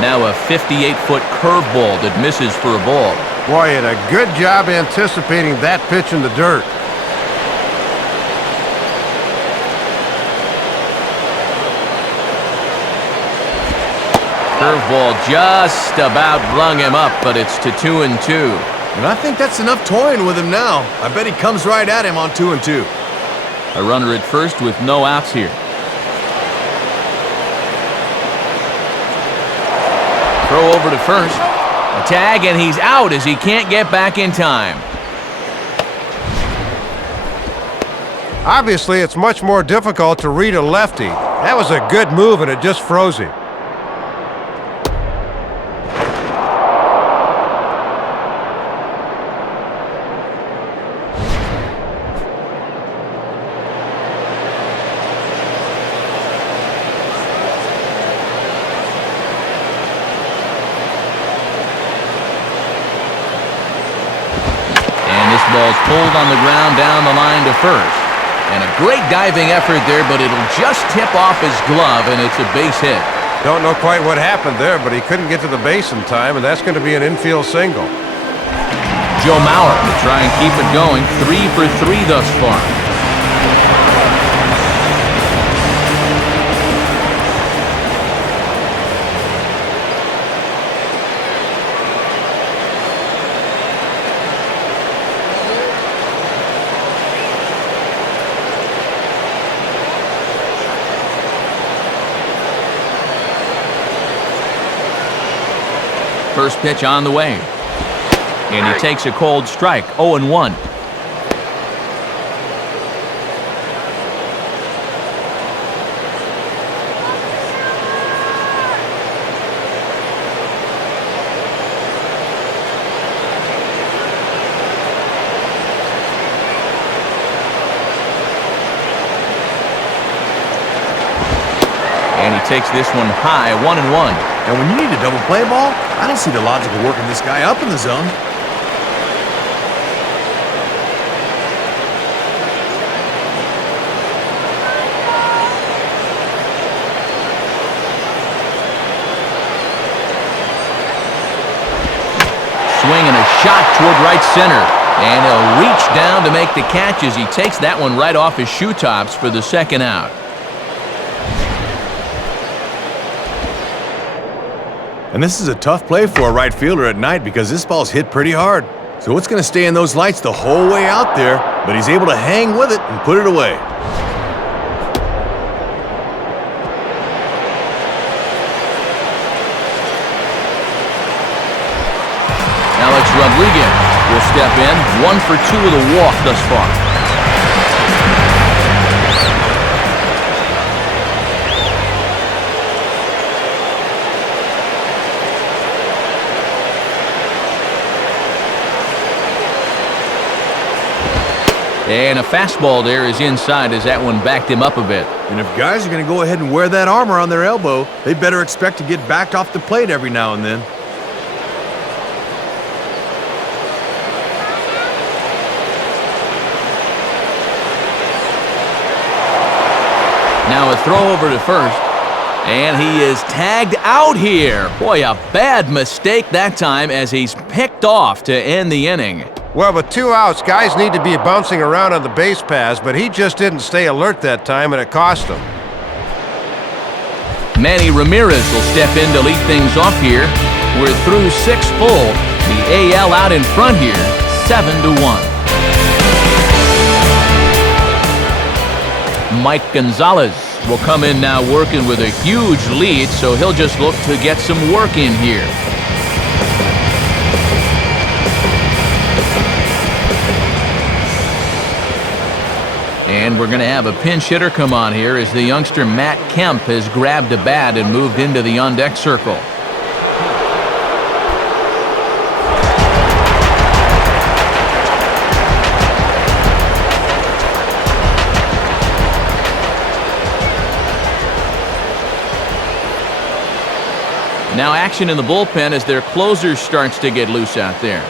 Now a 58-foot curveball that misses for a ball. Boy, and a good job anticipating that pitch in the dirt. Curveball just about brung him up, but it's to 2-2. And I think that's enough toying with him now. I bet he comes right at him on 2-2. A runner at first with no outs here. Throw over to first. A tag, and he's out as he can't get back in time. Obviously, it's much more difficult to read a lefty. That was a good move, and it just froze him. Ball's pulled on the ground down the line to first. And a great diving effort there, but it'll just tip off his glove, and it's a base hit. Don't know quite what happened there, but he couldn't get to the base in time, and that's going to be an infield single. Joe Mauer to try and keep it going. 3 for 3 thus far. First pitch on the way. And he takes a cold strike, 0-1. And he takes this one high, 1-1. And when you need a double play ball, I don't see the logic of working this guy up in the zone. Swinging a shot toward right center. And he'll reach down to make the catch as he takes that one right off his shoe tops for the second out. And this is a tough play for a right fielder at night because this ball's hit pretty hard. So it's going to stay in those lights the whole way out there, but he's able to hang with it and put it away. Alex Rodriguez will step in, 1 for 2 with a walk thus far. And a fastball there is inside as that one backed him up a bit. And if guys are going to go ahead and wear that armor on their elbow, they better expect to get backed off the plate every now and then. Now a throw over to first. And he is tagged out here. Boy, a bad mistake that time as he's picked off to end the inning. Well, with 2 outs, guys need to be bouncing around on the base paths, but he just didn't stay alert that time, and it cost him. Manny Ramirez will step in to lead things off here. We're through 6 full. The AL out in front here, 7-1. Mike Gonzalez will come in now working with a huge lead, so he'll just look to get some work in here. And we're going to have a pinch hitter come on here as the youngster Matt Kemp has grabbed a bat and moved into the on-deck circle. Now action in the bullpen as their closer starts to get loose out there.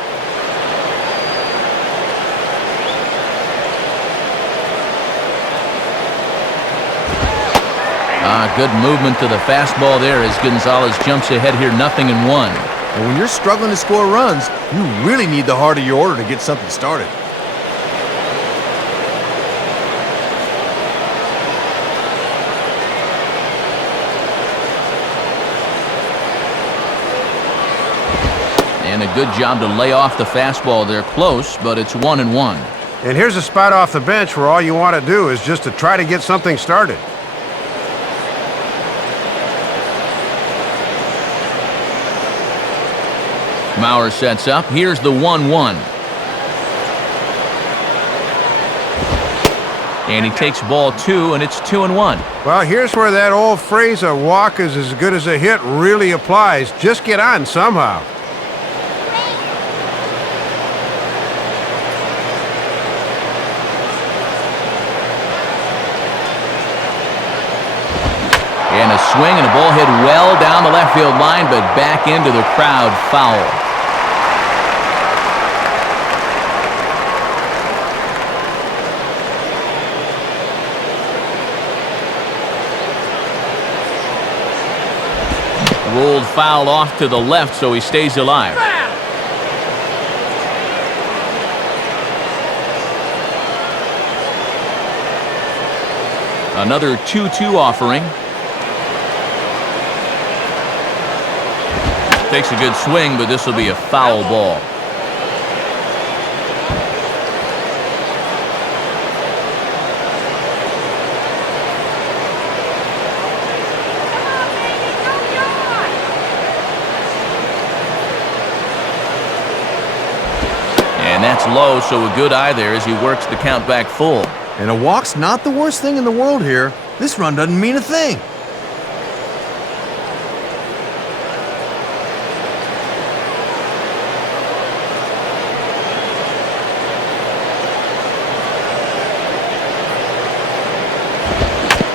Good movement to the fastball there as Gonzalez jumps ahead here, 0-1. And when you're struggling to score runs, you really need the heart of your order to get something started. And a good job to lay off the fastball there, close, but it's 1-1. And here's a spot off the bench where all you want to do is just to try to get something started. Mauer sets up. Here's the 1-1. And he takes ball 2, and it's 2-1. Well, here's where that old phrase, a walk is as good as a hit, really applies. Just get on somehow. And a swing and a ball hit well down the left field line, but back into the crowd, foul. Rolled foul off to the left, so he stays alive. Another 2-2 offering. Takes a good swing, but this will be a foul ball. low, so a good eye there as he works the count back full. And a walk's not the worst thing in the world here. This run doesn't mean a thing.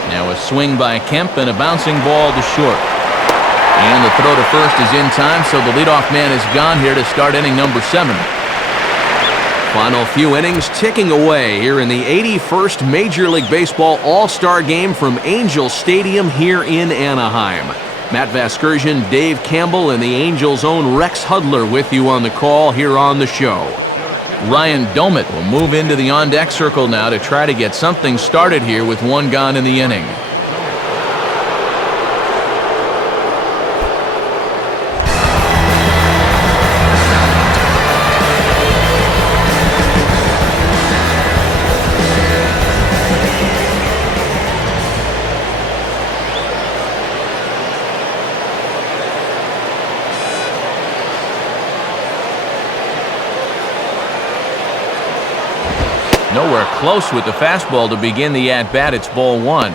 Now a swing by Kemp and a bouncing ball to short. And the throw to first is in time, so the leadoff man is gone here to start inning number 7. Final few innings ticking away here in the 81st Major League Baseball All-Star Game from Angel Stadium here in Anaheim. Matt Vasgersian, Dave Campbell, and the Angels' own Rex Hudler with you on the call here on the show. Ryan Domit will move into the on-deck circle now to try to get something started here with one gone in the inning. Nowhere close with the fastball to begin the at-bat. It's ball 1.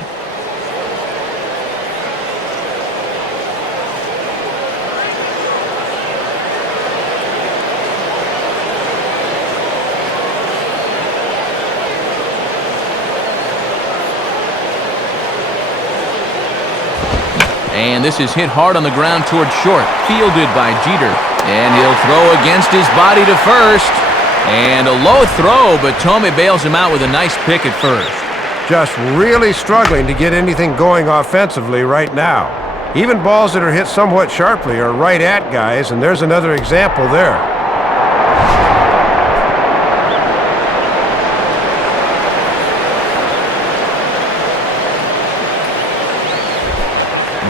And this is hit hard on the ground toward short. Fielded by Jeter. And he'll throw against his body to first. And a low throw, but Tommy bails him out with a nice pick at first. Just really struggling to get anything going offensively right now. Even balls that are hit somewhat sharply are right at guys, and there's another example there.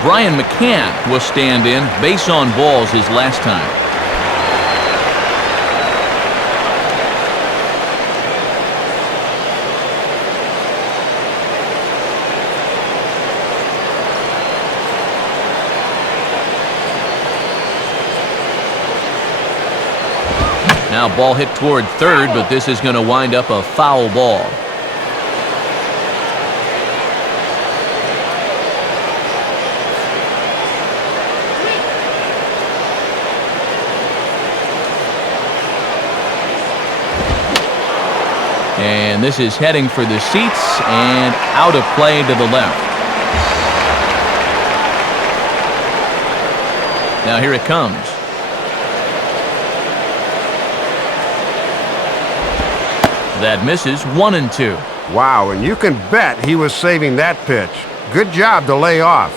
Brian McCann will stand in, base on balls his last time. Now ball hit toward third, but this is going to wind up a foul ball. And this is heading for the seats and out of play to the left. Now here it comes. That misses 1-2. Wow, and you can bet he was saving that pitch. Good job to lay off.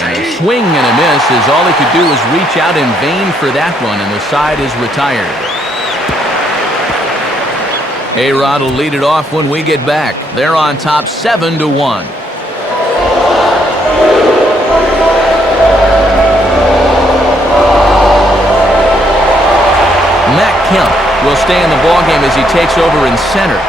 And a swing and a miss as all he could do was reach out in vain for that one, and the side is retired. A-Rod will lead it off when we get back. They're on top 7-1. Matt Kemp will stay in the ballgame as he takes over in center.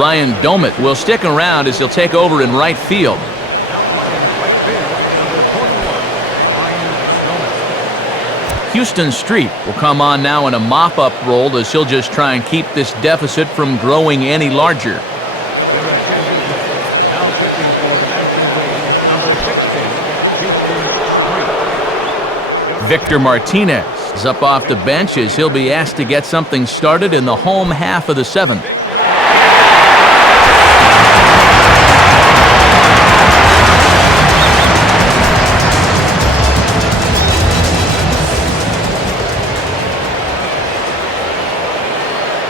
Ryan Domit will stick around as he'll take over in right field. Houston Street will come on now in a mop-up role as he'll just try and keep this deficit from growing any larger. Victor Martinez is up off the bench as he'll be asked to get something started in the home half of the 7th.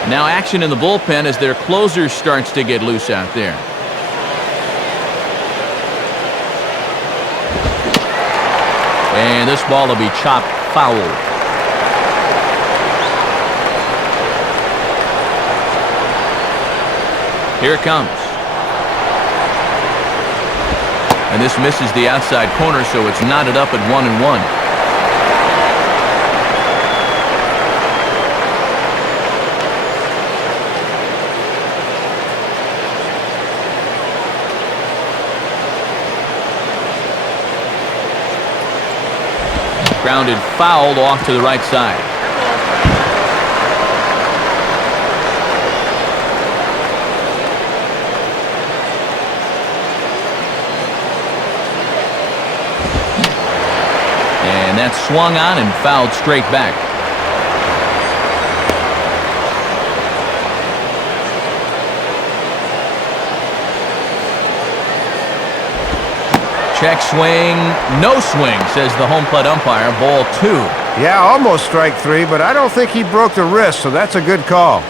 Now action in the bullpen as their closer starts to get loose out there. And this ball will be chopped foul. Here it comes. And this misses the outside corner, so it's knotted up at 1-1. Grounded foul off to the right side. And that's swung on and fouled straight back. Check swing, no swing, says the home plate umpire. Ball 2. Yeah, almost strike 3, but I don't think he broke the wrist, so that's a good call.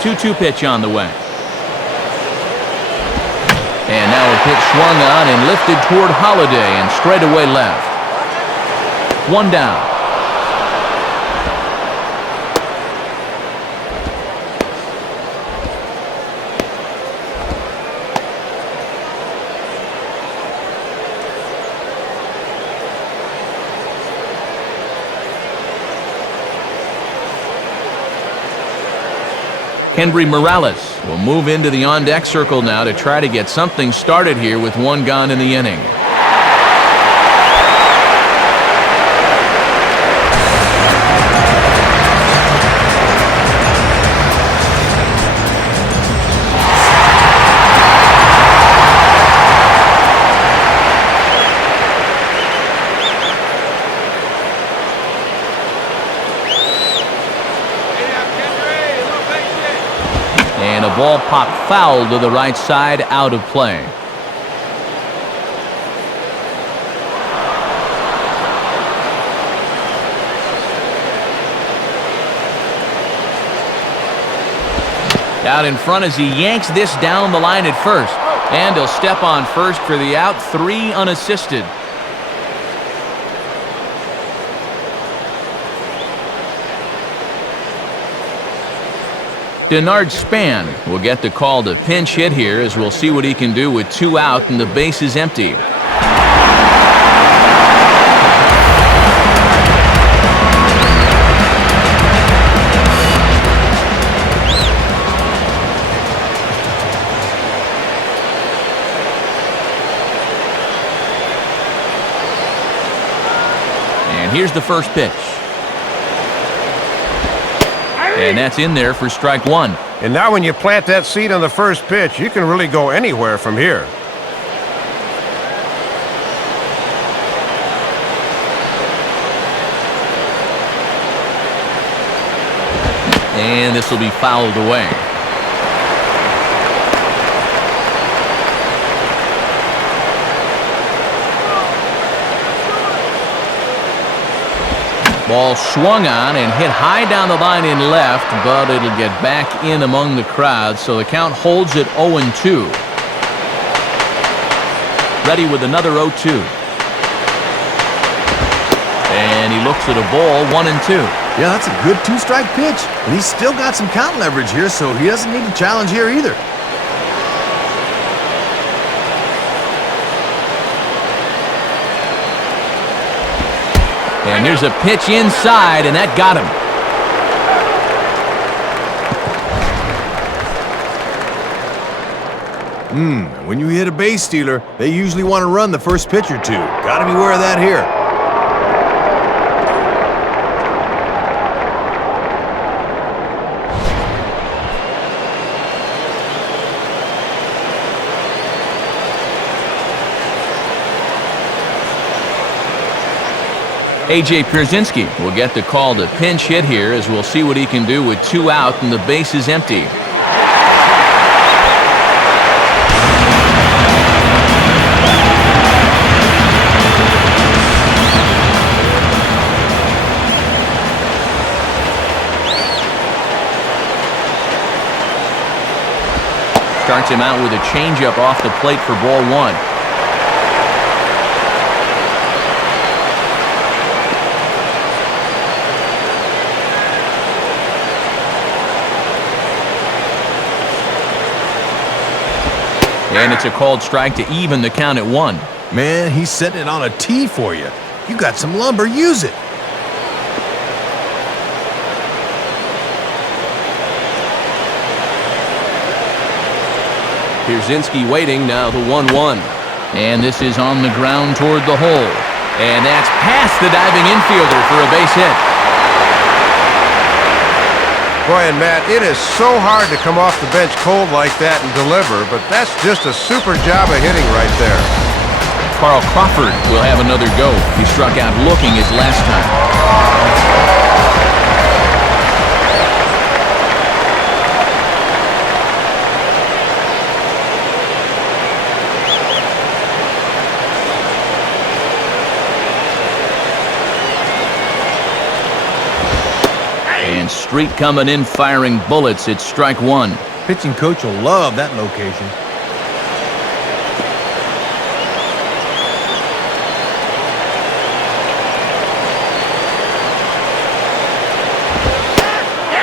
2-2 pitch on the way. And now a pitch swung on and lifted toward Holiday and straightaway left. 1 down. Henry Morales will move into the on-deck circle now to try to get something started here with 1 gone in the inning. And a ball popped foul to the right side, out of play. Out in front as he yanks this down the line at first. And he'll step on first for the out, 3 unassisted. Denard Span will get the call to pinch hit here, as we'll see what he can do with 2 out and the base is empty. And here's the first pitch. And that's in there for strike 1. And now when you plant that seed on the first pitch, you can really go anywhere from here. And this will be fouled away. Ball swung on and hit high down the line in left, but it'll get back in among the crowd, so the count holds at 0-2. Ready with another 0-2. And he looks at a ball, 1-2. Yeah, that's a good 2-strike pitch. And he's still got some count leverage here, so he doesn't need to challenge here either. And here's a pitch inside, and that got him. When you hit a base stealer, they usually want to run the first pitch or two. Gotta beware of that here. A.J. Pierzynski will get the call to pinch hit here, as we'll see what he can do with 2 out and the base is empty. Starts him out with a changeup off the plate for ball 1. And it's a called strike to even the count at 1. Man, he's setting it on a tee for you. You got some lumber, use it. Pierzynski waiting, now the 1-1. And this is on the ground toward the hole. And that's past the diving infielder for a base hit. Boy, and Matt, it is so hard to come off the bench cold like that and deliver, but that's just a super job of hitting right there. Carl Crawford will have another go. He struck out looking his last time. And Street coming in firing bullets. It's strike one. Pitching coach will love that location.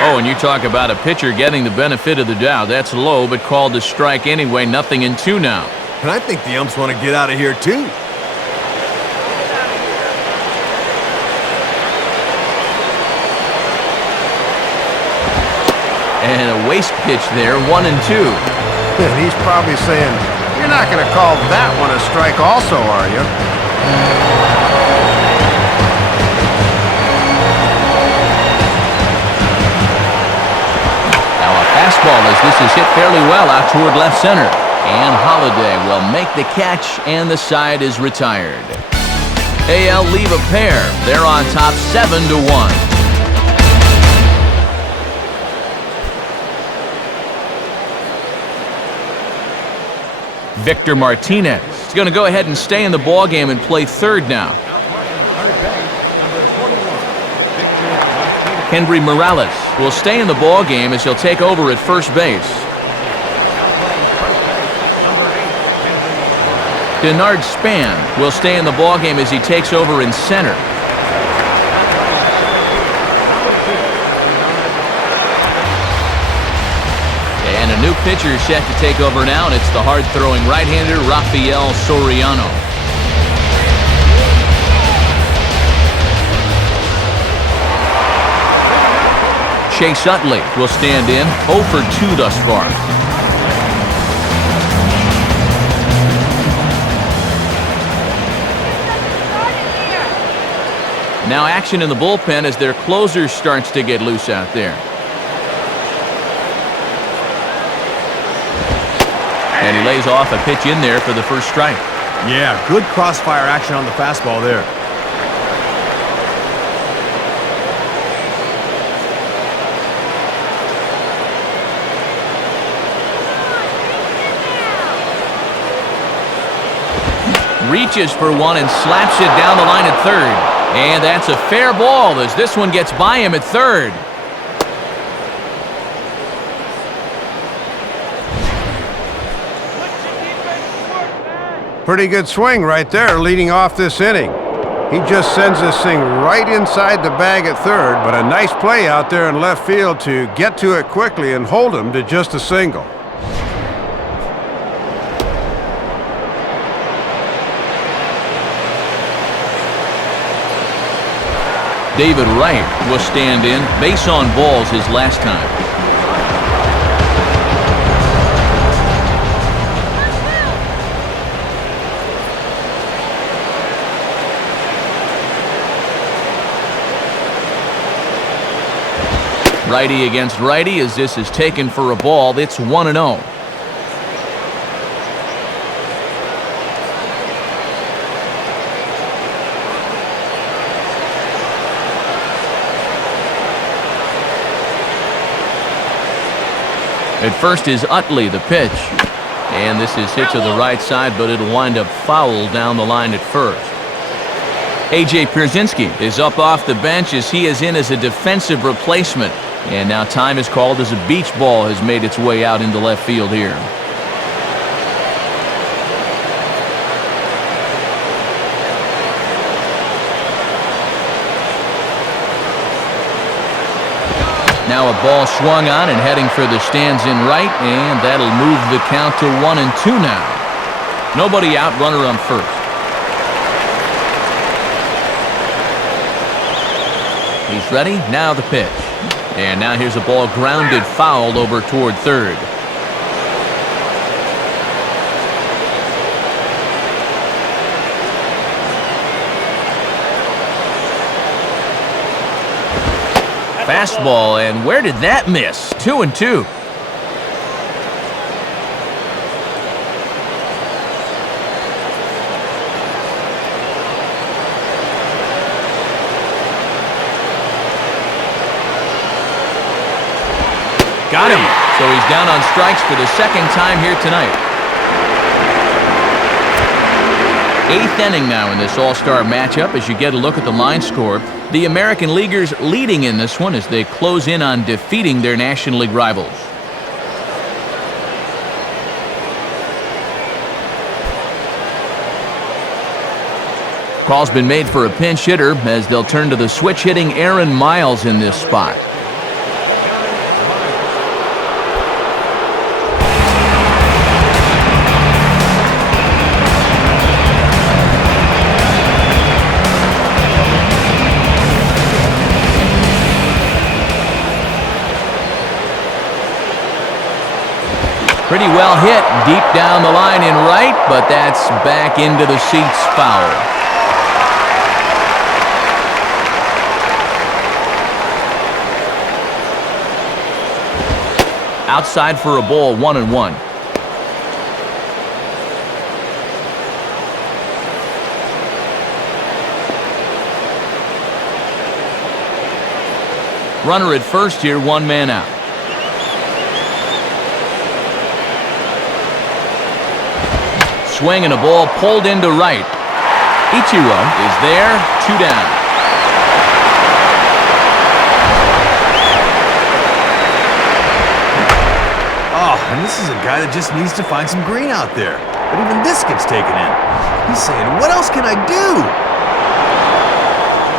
Oh, and you talk about a pitcher getting the benefit of the doubt. That's low, but called a strike anyway. Nothing in two now. And I think the umps want to get out of here, too. And a waste pitch there, 1-2. And he's probably saying, you're not going to call that one a strike also, are you? Now a fastball as this is hit fairly well out toward left center. And Holiday will make the catch, and the side is retired. AL leave a pair. They're on top 7-1. Victor Martinez is going to go ahead and stay in the ballgame and play third now. Henry Morales will stay in the ballgame as he'll take over at first base. Denard Span will stay in the ballgame as he takes over in center. And a new pitcher set to take over now, and it's the hard-throwing right-hander Rafael Soriano. Chase Utley will stand in, 0 for 2 thus far. Now action in the bullpen as their closer starts to get loose out there. And he lays off a pitch in there for the first strike. Yeah, good crossfire action on the fastball there. Reaches for one and slaps it down the line at third. And that's a fair ball as this one gets by him at third. Pretty good swing right there leading off this inning. He just sends this thing right inside the bag at third, but a nice play out there in left field to get to it quickly and hold him to just a single. David Wright will stand in, base on balls his last time. Righty against righty as this is taken for a ball. It's 1-0. At first is Utley, the pitch. And this is hit to the right side, but it'll wind up foul down the line at first. A.J. Pierzynski is up off the bench as he is in as a defensive replacement. And now time is called as a beach ball has made its way out into left field here. Now a ball swung on and heading for the stands in right, and that'll move the count to 1-2 now. Nobody out, runner on first. He's ready, now the pitch. And now here's a ball grounded foul over toward third. Fastball, and where did that miss? 2-2. Got him. So he's down on strikes for the second time here tonight. 8th inning now in this all-star matchup as you get a look at the line score. The American Leaguers leading in this one as they close in on defeating their National League rivals. Call's been made for a pinch hitter as they'll turn to the switch-hitting Aaron Miles in this spot. Pretty well hit deep down the line in right, but that's back into the seats, foul. Outside for a ball, 1-1. Runner at first here, one man out. Swing and a ball pulled into right. Ichiro is there, 2 down. Oh, and this is a guy that just needs to find some green out there. But even this gets taken in. He's saying, what else can I do?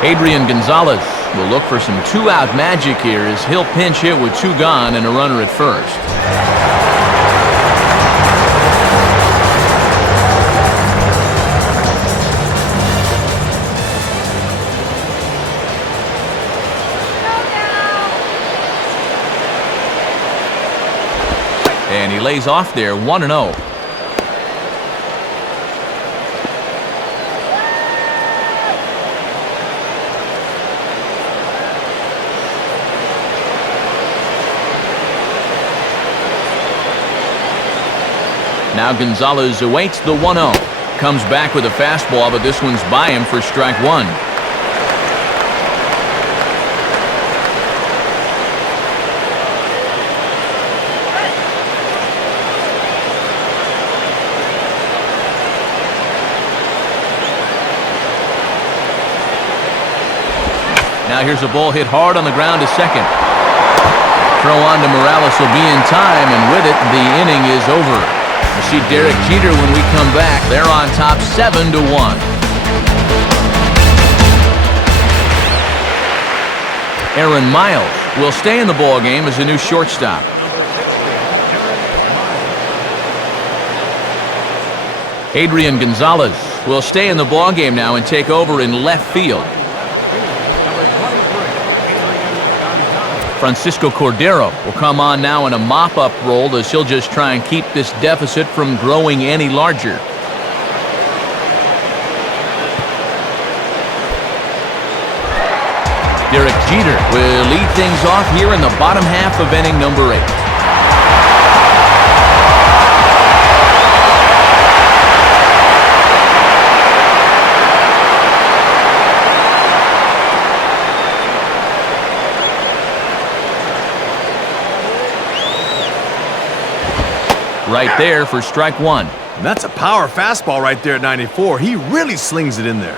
Adrian Gonzalez will look for some 2-out magic here as he'll pinch hit with 2 gone and a runner at first. And he lays off there, 1-0. Now Gonzalez awaits the 1-0. Comes back with a fastball, but this one's by him for strike 1. Now here's a ball hit hard on the ground to second. Throw on to Morales will be in time, and with it, the inning is over. We'll see Derek Jeter when we come back. They're on top 7-1. Aaron Miles will stay in the ballgame as a new shortstop. Adrian Gonzalez will stay in the ballgame now and take over in left field. Francisco Cordero will come on now in a mop-up role as he'll just try and keep this deficit from growing any larger. Derek Jeter will lead things off here in the bottom half of inning number 8. Right there for strike 1. And that's a power fastball right there at 94. He really slings it in there.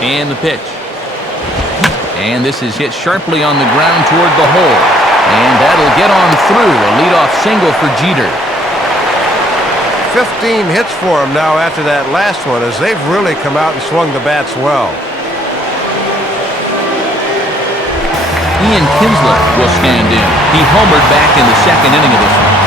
And the pitch. And this is hit sharply on the ground toward the hole. And that'll get on through. A leadoff single for Jeter. 15 hits for him now after that last one, as they've really come out and swung the bats well. Ian Kinsler will stand in. He homered back in the second inning of this one.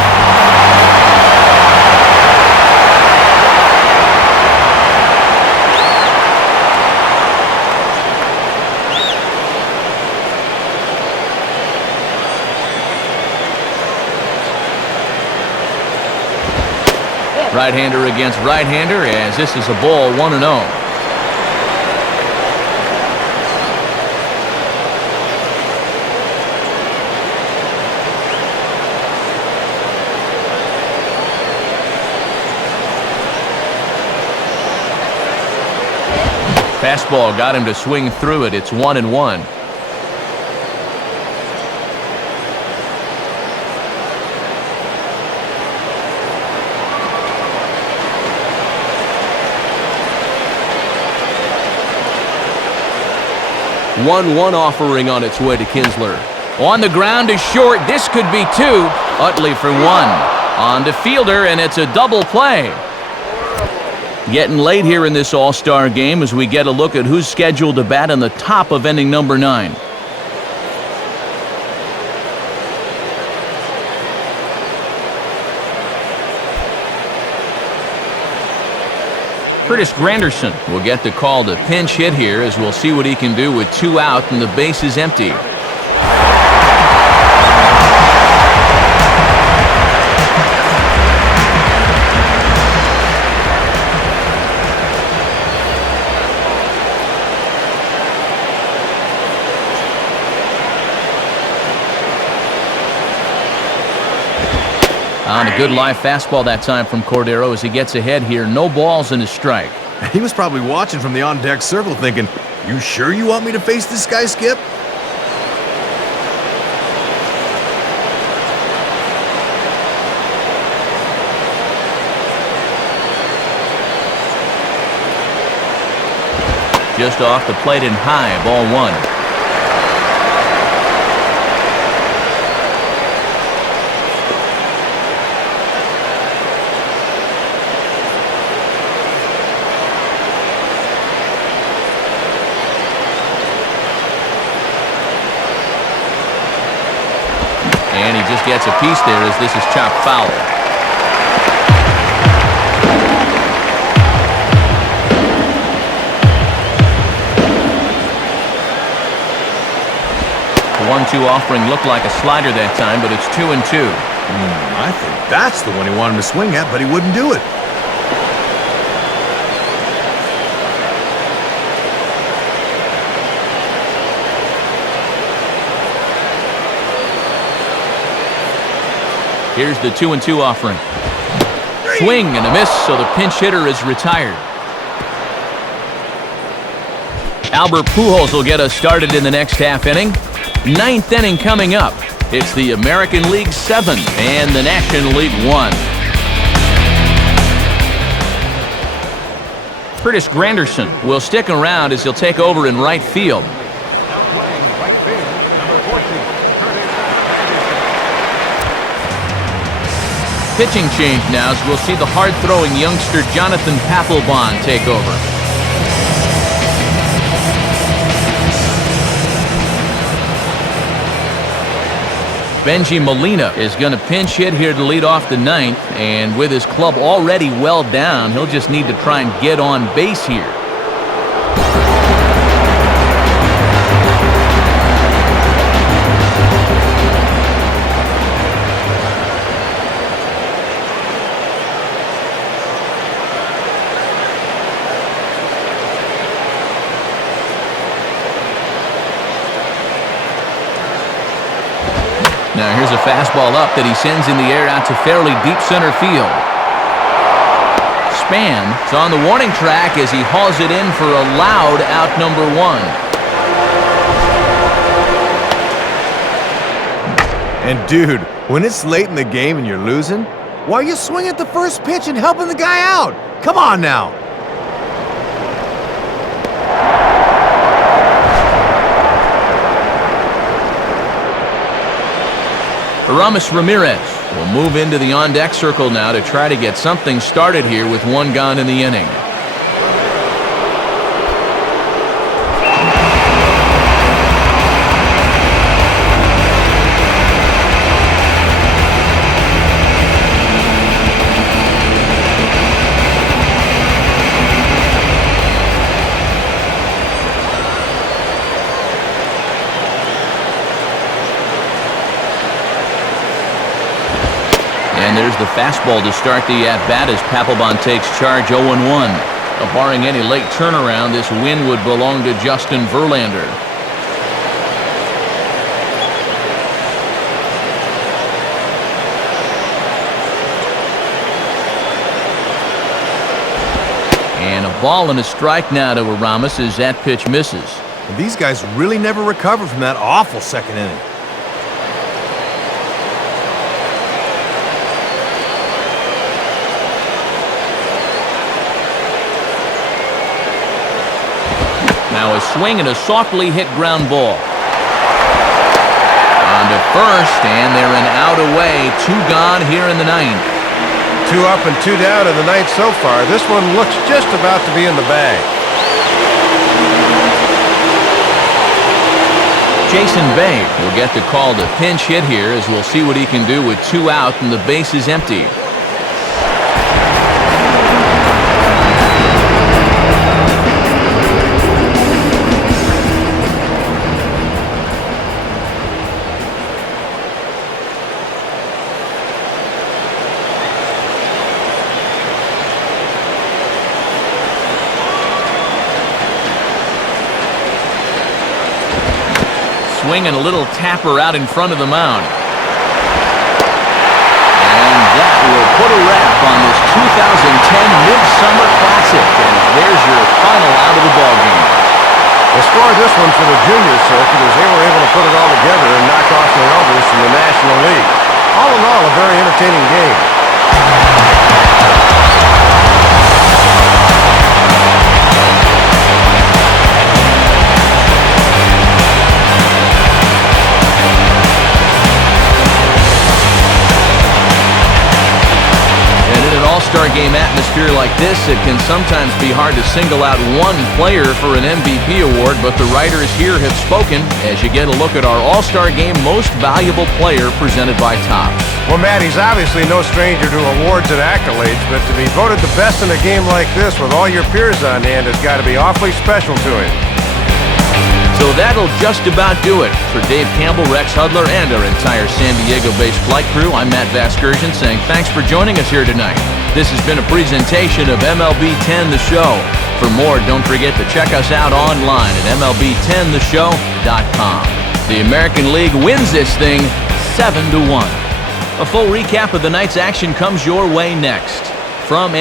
Right-hander against right-hander, as this is a ball, 1-0. Fastball got him to swing through it. It's 1-1. One offering on its way to Kinsler. On the ground is short. This could be two. Utley for one. On to Fielder, and it's a double play. Getting late here in this All-Star game as we get a look at who's scheduled to bat in the top of inning number 9. Curtis Granderson will get the call to pinch hit here, as we'll see what he can do with 2 out and the base is empty. On a good live fastball that time from Cordero as he gets ahead here. No balls and a strike. He was probably watching from the on-deck circle thinking, you sure you want me to face this guy, Skip? Just off the plate and high, ball 1. And he just gets a piece there as this is chopped foul. The 1-2 offering looked like a slider that time, but it's 2-2. I think that's the one he wanted to swing at, but he wouldn't do it. Here's the 2-2 offering. Swing and a miss, so the pinch hitter is retired. Albert Pujols will get us started in the next half inning. 9th inning coming up. It's the American League 7 and the National League 1. Curtis Granderson will stick around as he'll take over in right field. Pitching change now, as we'll see the hard-throwing youngster Jonathan Papelbon take over. Benji Molina is going to pinch hit here to lead off the 9th, and with his club already well down, he'll just need to try and get on base here. Now here's a fastball up that he sends in the air out to fairly deep center field. Span is on the warning track as he hauls it in for a loud out number 1. And dude, when it's late in the game and you're losing, why are you swinging at the first pitch and helping the guy out? Come on now. Aramis Ramirez will move into the on-deck circle now to try to get something started here with 1 gone in the inning. And there's the fastball to start the at-bat as Papelbon takes charge 0-1. Barring any late turnaround, this win would belong to Justin Verlander. And a ball and a strike now to Aramis as that pitch misses. And these guys really never recovered from that awful second inning. Now a swing and a softly hit ground ball. On to first, and they're an out away. 2 gone here in the 9th. 2 up and 2 down in the 9th so far. This one looks just about to be in the bag. Jason Bay will get the call to pinch hit here as we'll see what he can do with 2 out and the base is empty. Swing and a little tapper out in front of the mound. And that will put a wrap on this 2010 Midsummer Classic. And there's your final out of the ballgame. They scored this one for the junior circuit as they were able to put it all together and knock off their elders from the National League. All in all, a very entertaining game. All-Star game atmosphere like this, it can sometimes be hard to single out one player for an MVP award, but the writers here have spoken as you get a look at our All-Star game Most Valuable Player presented by Topps. Well, Matt, he's obviously no stranger to awards and accolades, but to be voted the best in a game like this with all your peers on hand has got to be awfully special to him. So that'll just about do it. For Dave Campbell, Rex Hudler, and our entire San Diego-based flight crew, I'm Matt Vasgersian saying thanks for joining us here tonight. This has been a presentation of MLB 10 The Show. For more, don't forget to check us out online at MLB10theshow.com. The American League wins this thing 7-1. A full recap of the night's action comes your way next. From